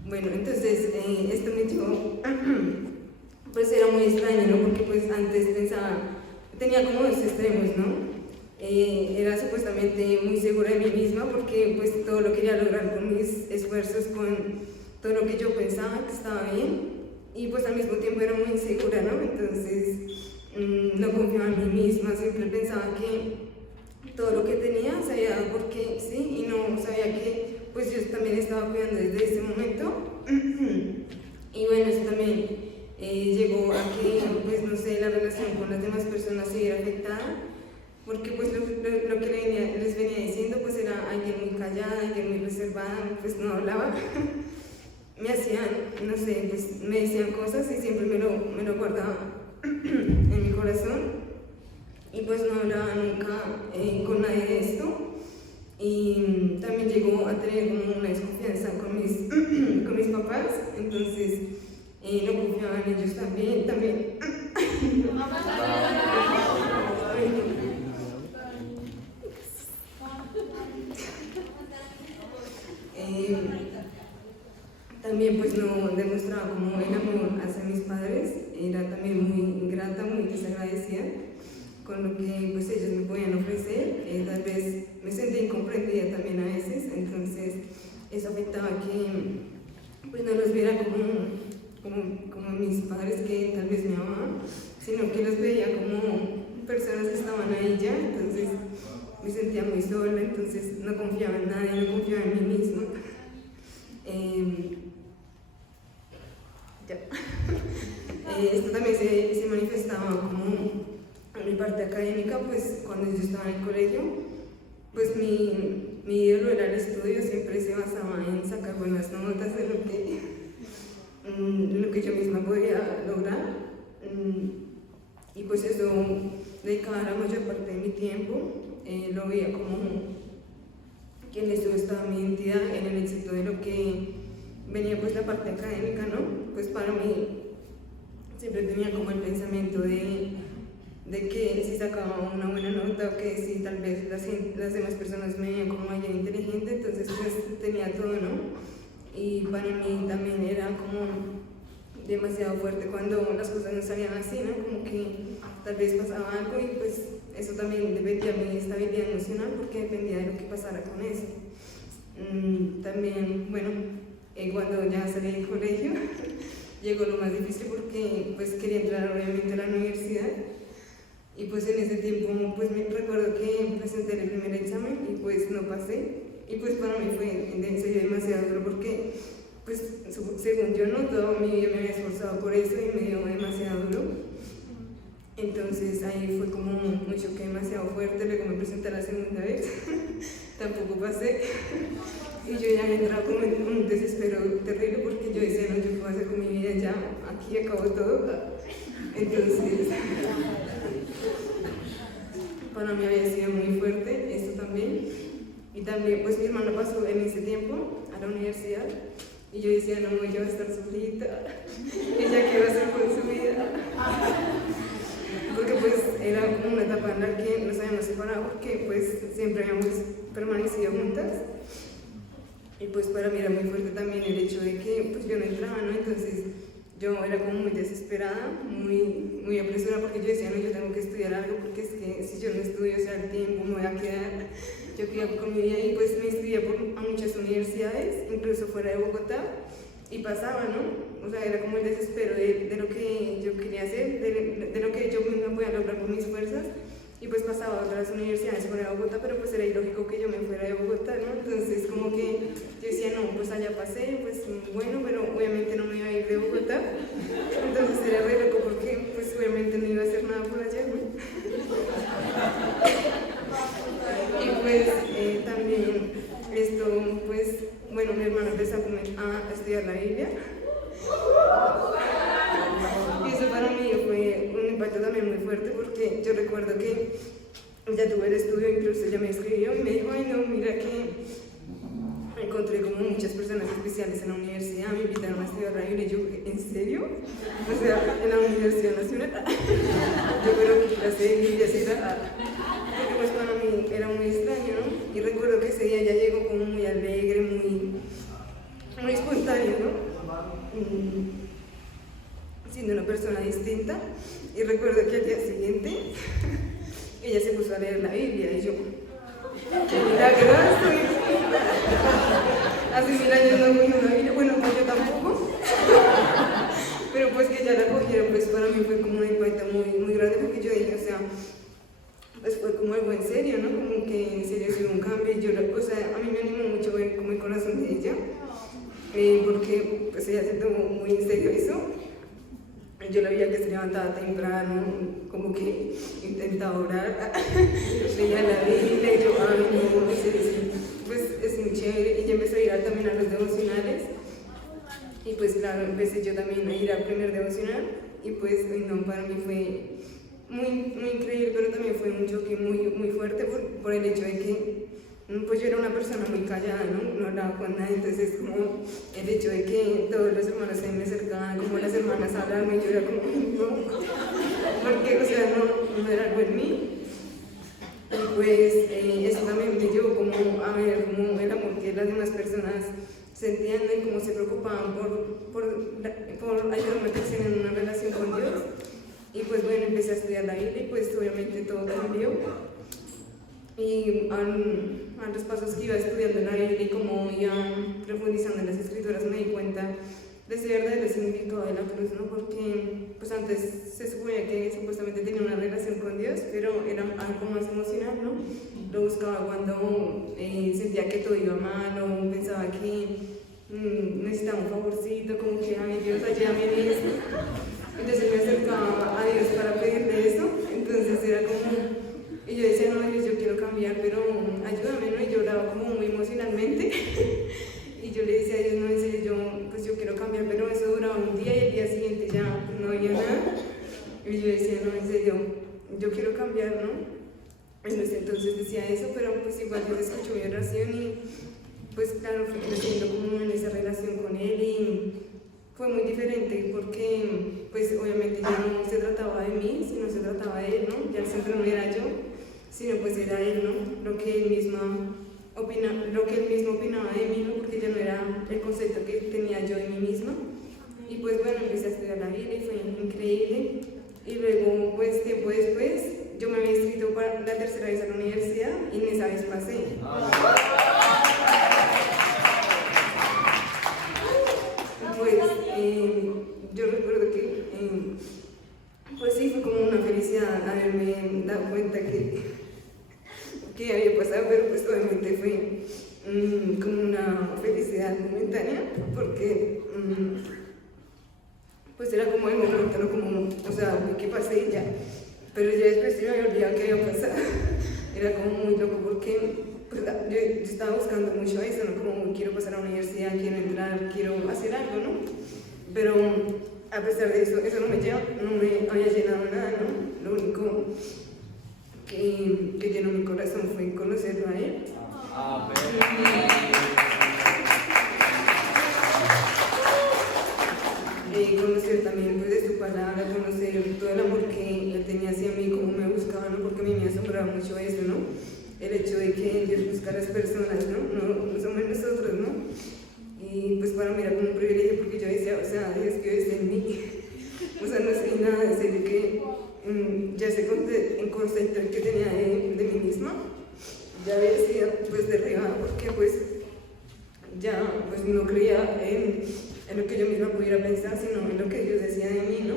bueno, entonces esto me llevó, pues era muy extraño, ¿no? Porque pues antes pensaba, tenía como dos extremos, ¿no? Era supuestamente muy segura de mí misma porque pues todo lo quería lograr con mis esfuerzos, con todo lo que yo pensaba que estaba bien, y pues al mismo tiempo era muy insegura, ¿no? Entonces no confiaba en mí misma, siempre pensaba que todo lo que tenía se había dado porque sí, y no sabía que pues yo también estaba cuidando desde ese momento. Y bueno, eso también llegó a que, pues no sé, la relación con las demás personas se viera afectada, porque pues lo que les venía diciendo pues era alguien muy callada, alguien muy reservada, pues no hablaba. Me hacían, no sé, pues me decían cosas y siempre me lo guardaba en mi corazón, y pues no hablaba nunca con nadie de esto. Y también llegó a tener como una desconfianza con mis papás, entonces no confiaba en ellos también. También pues no demostraba como el amor hacia mis padres, era también muy ingrata, muy desagradecida con lo que pues ellos me podían ofrecer, tal vez me sentí incomprendida también a veces, entonces eso afectaba que pues no los viera como mis padres que tal vez me amaban, sino que los veía como personas que estaban ahí ya, entonces me sentía muy sola, entonces no confiaba en nadie, no confiaba en mí misma. Esto también se manifestaba como en mi parte académica, pues cuando yo estaba en el colegio, pues mi ídolo era el estudio, siempre se basaba en sacar buenas notas de lo que yo misma podía lograr, y pues eso dedicaba la mayor parte de mi tiempo, lo veía como que en eso estaba mi identidad, en el éxito de lo que venía pues la parte académica, ¿no? Pues para mí siempre tenía como el pensamiento de que si sacaba una buena nota o que si tal vez las demás personas me veían como alguien inteligente, entonces pues tenía todo, ¿no? Y para mí también era como demasiado fuerte cuando las cosas no salían así, ¿no? Como que tal vez pasaba algo y pues eso también dependía de mi estabilidad emocional porque dependía de lo que pasara con eso. También, bueno, cuando ya salí del colegio llegó lo más difícil porque pues quería entrar obviamente a la universidad. Y pues en ese tiempo, pues me recuerdo que presenté el primer examen y pues no pasé. Y pues para mí fue en serio demasiado duro porque, pues según yo, no toda mi vida me había esforzado por eso y me dio demasiado duro. Entonces ahí fue como un choque demasiado fuerte, luego me presenté la segunda vez, tampoco pasé. Y yo ya entraba como en un desespero terrible porque yo decía, no, yo qué voy a hacer con mi vida, ya aquí acabó todo. Entonces, para mí había sido muy fuerte esto también. Y también, pues mi hermana pasó en ese tiempo a la universidad y yo decía, no, ella va a estar solita, ella qué va a hacer con su vida. Porque pues era como una etapa en la que nos habíamos separado porque pues siempre habíamos permanecido juntas. Y pues para mí era muy fuerte también el hecho de que pues yo no entraba, ¿no? Entonces yo era como muy desesperada, muy apresurada porque yo decía, no, yo tengo que estudiar algo porque es que si yo no estudio, o sea, el tiempo me voy a quedar, yo quería con mi vida y pues me inscribía a muchas universidades, incluso fuera de Bogotá, y pasaba, ¿no? O sea, era como el desespero de lo que yo quería hacer, de lo que yo misma podía lograr con mis fuerzas. Y pues pasaba a otras universidades fuera de Bogotá, pero pues era ilógico que yo me fuera de Bogotá, ¿no? Entonces como que yo decía, no, pues allá pasé, pues bueno, pero obviamente no me iba a ir de Bogotá. Entonces era re loco porque pues obviamente no iba a hacer nada por allá, ¿no? Y recuerdo que ya tuve el estudio, incluso ella me escribió y me dijo, ay no, mira que encontré como muchas personas especiales en la universidad, me invitaron a estudiar la Biblia y yo, ¿en serio? O sea, en la Universidad Nacional. Yo creo que clase de Biblia sí era, porque pues para mí era muy extraño, ¿no? Y recuerdo que ese día ella llegó como muy alegre, muy espontánea, ¿no? Siendo una persona distinta. Y recuerdo que al día siguiente ella se puso a leer la Biblia y yo, ¡qué milagro! Hace 1000 años no cogí una Biblia, bueno, pues yo tampoco. Pero pues que ya la cogieron, pues para mí fue como un impacto muy grande, porque yo dije, o sea, pues fue como algo en serio, ¿no? Como que en serio sí hubo un cambio. Y yo, o sea, a mí me animó mucho ver como el corazón de ella, porque pues ella se tomó muy en serio eso. Yo la veía que se levantaba temprano, como que intentaba orar, leía la Biblia y yo, ay, no, sí, pues es muy chévere. Y ya empecé a ir también a los devocionales. Y pues claro, empecé yo también a ir al primer devocional. Y pues, no, para mí fue muy increíble, pero también fue un choque muy fuerte por el hecho de que pues yo era una persona muy callada, no hablaba con nadie, entonces como el hecho de que todos los hermanos se me acercaban, como las hermanas hablarme, yo era como, no, porque, o sea, no era algo en mí. Y pues eso también me llevó como a ver como el amor que las demás personas sentían y cómo se preocupaban por ayudarme a crecer en una relación con Dios. Y pues bueno, empecé a estudiar la Biblia y pues obviamente todo cambió. Y a los pasos que iba estudiando la Biblia y como iba profundizando en las escrituras me di cuenta de ese verdadero significado de la cruz, ¿no? Porque pues antes se suponía que supuestamente tenía una relación con Dios, pero era algo más emocional, ¿no? Lo buscaba cuando sentía que todo iba mal o pensaba que necesitaba un favorcito, como que, ay Dios, ayúdame en esto. Entonces me acercaba a Dios para pedirle eso, entonces era como... Y yo decía, no, Dios, yo quiero cambiar, pero ayúdame, ¿no? Y yo oraba como muy emocionalmente. Y yo le decía a Dios, no, en serio, yo quiero cambiar, pero eso duraba un día y el día siguiente ya no había nada. Y yo decía, no, en serio, yo quiero cambiar, ¿no? Entonces decía eso, pero pues igual yo escucho mi oración y pues claro, fui creciendo como en esa relación con Él y fue muy diferente porque pues obviamente ya no se trataba de mí, sino se trataba de Él, ¿no? Ya el centro no era yo, sino pues era Él, ¿no? Lo que Él mismo opinaba de mí, ¿no? Porque ya no era el concepto que tenía yo de mí misma. Y pues bueno, empecé a estudiar la Biblia y fue increíble. Y luego, pues tiempo después, yo me había inscrito para la tercera vez a la universidad y en esa vez pasé. Pues yo recuerdo que pues sí, fue como una felicidad haberme dado cuenta que había pasado, pero pues obviamente fue como una felicidad momentánea, porque pues era como el momento, ¿no? Como, o sea, que pasé y ya, pero ya después sí me había olvidado que había pasado. Era como muy loco porque pues, yo estaba buscando mucho eso, ¿no? Como quiero pasar a la universidad, quiero entrar, quiero hacer algo, ¿no? Pero a pesar de eso, eso no me había llenado nada, ¿no? Lo único que llenó mi corazón fue conocerlo a Él. Conocer también pues, de su palabra, conocer todo el amor que Él tenía hacia mí, cómo me buscaba, ¿no? Porque a mí me asombraba mucho eso, ¿no? El hecho de que Dios busca a las personas, no somos nosotros, ¿no? Y pues para mí era como un privilegio porque yo decía, o sea, Dios que está en mí. O sea, no sé nada, en serio que ya ese concepto que tenía de mí misma, ya había sido pues derribado porque pues ya pues no creía en lo que yo misma pudiera pensar, sino en lo que Dios decía de mí, ¿no?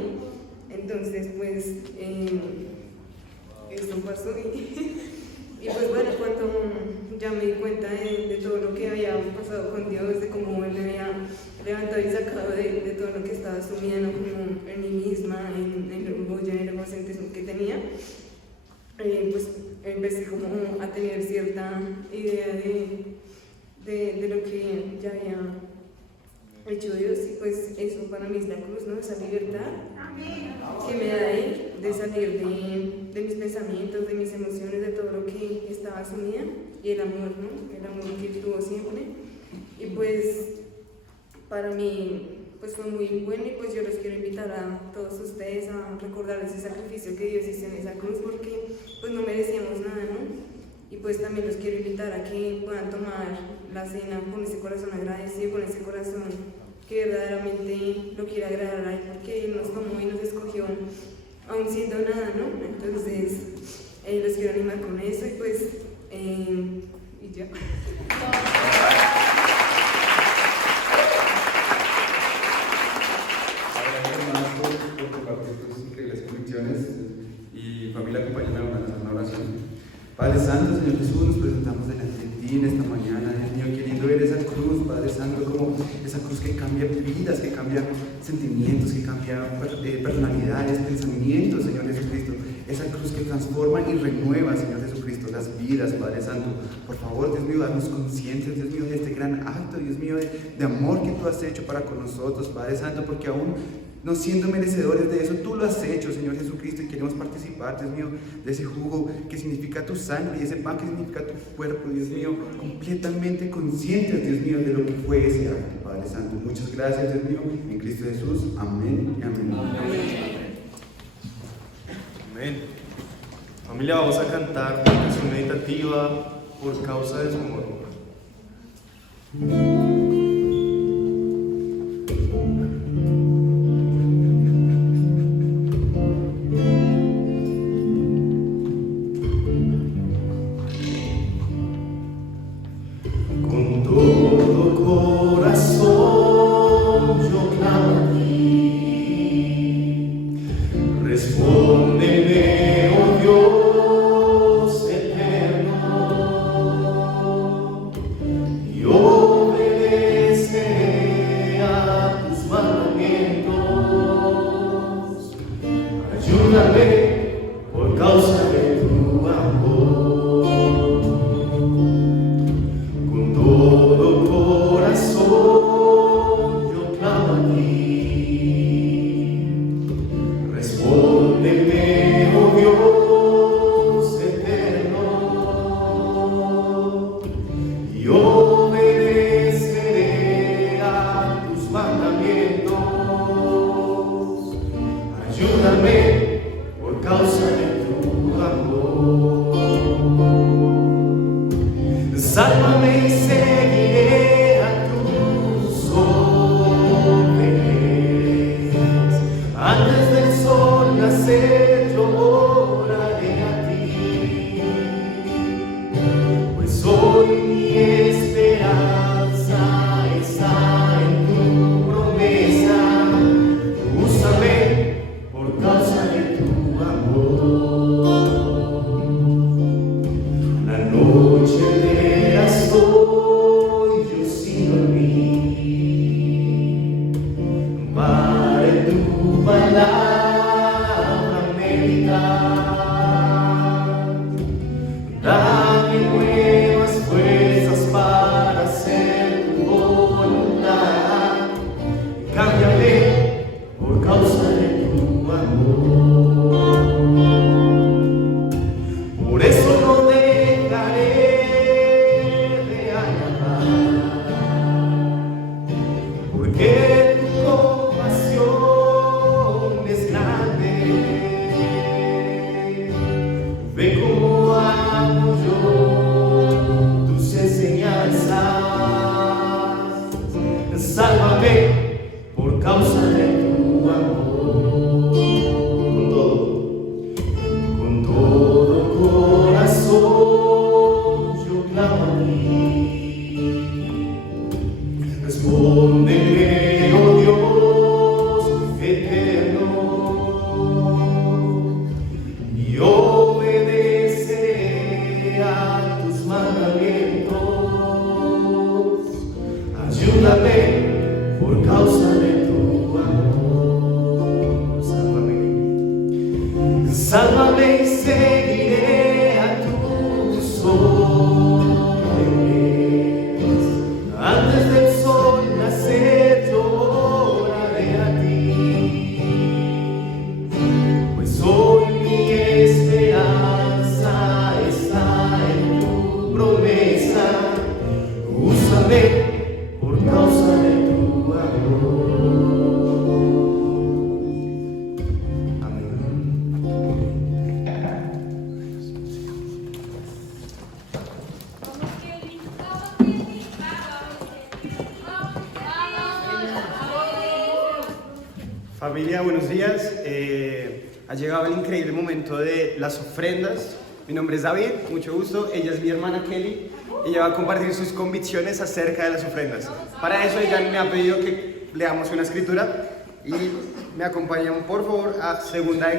Entonces pues esto pasó y pues bueno, cuando ya me di cuenta de todo lo que había pasado con Dios, de cómo Él me había levantado y sacado de todo lo que estaba sumida, ¿no? Como en mí misma, en el orgullo, en el egocentrismo que tenía, pues empecé como a tener cierta idea de lo que ya había hecho Dios, y pues eso para mí es la cruz, ¿no? Esa libertad que me da Él de salir de mis pensamientos, de mis emociones, de todo lo que estaba sumida, y el amor, ¿no? El amor que tuvo siempre. Y pues para mí pues fue muy bueno, y pues yo los quiero invitar a todos ustedes a recordar ese sacrificio que Dios hizo en esa cruz, porque pues no merecíamos nada, ¿no? Y pues también los quiero invitar a que puedan tomar la cena con ese corazón agradecido, con ese corazón que verdaderamente lo quiere agradar a Él, porque Él nos tomó y nos escogió aún siendo nada, ¿no? Entonces los quiero animar con eso, y pues y ya. Por compartir tus increíbles convicciones, y familia, acompáñame a hacer una oración. Padre Santo, Señor Jesús, nos presentamos delante de ti en esta mañana. Dios mío, queriendo ver esa cruz, Padre Santo, como esa cruz que cambia vidas, que cambia sentimientos, que cambia personalidades, pensamientos, Señor Jesucristo. Esa cruz que transforma y renueva, Señor Jesucristo, las vidas, Padre Santo. Por favor, Dios mío, haznos conscientes, Dios mío, de este gran acto, Dios mío, de amor que tú has hecho para con nosotros, Padre Santo, porque aún no siendo merecedores de eso, tú lo has hecho, Señor Jesucristo, y queremos participar, Dios mío, de ese jugo que significa tu sangre y ese pan que significa tu cuerpo, Dios mío, completamente conscientes, Dios mío, de lo que fue ese acto, Padre Santo. Muchas gracias, Dios mío, en Cristo Jesús. Amén y amén. Amén. Familia, vamos a cantar una canción meditativa, Por causa de su amor. Con todo corazón yo clamo a ti. Respóndeme, oh Dios eterno, y obedeceré a tus mandamientos. Ayúdame por causa de tu amor. Con todo corazón yo clamo a ti. Respóndeme, oh Dios eterno, y obedeceré a tus mandamientos. Ayúdame por causa de tu amor. Sálvame y seguiré a tus órdenes. Antes del sol nacer yo oraré a ti, pues hoy mi esperanza está en tu promesa. Úsame por causa de tu amor. La noche entera estoy yo sin dormir, para en tu palabra meditar. Dame nuevas fuerzas para hacer tu voluntad. Cámbiame por causa de tu amor. Por eso no dejaré de alabar, porque tu compasión es grande. Ve como amo yo tus enseñanzas. Sálvame por causa de tu amor. Con todo corazón yo clamo a ti. Respóndeme, oh Dios eterno, y obedeceré a tus mandamientos. Ayúdame por causa de tu amor. Sálvame. Sálvame y seguiré a tus órdenes. Antes del sol nacer yo oraré a ti, pues hoy mi esperanza Familia, buenos días. Ha llegado el increíble momento de las ofrendas. Mi nombre es David, mucho gusto. Ella es mi hermana Kelly. Ella va a compartir sus convicciones acerca de las ofrendas. Para eso ella me ha pedido que leamos una escritura y me acompañan por favor a 2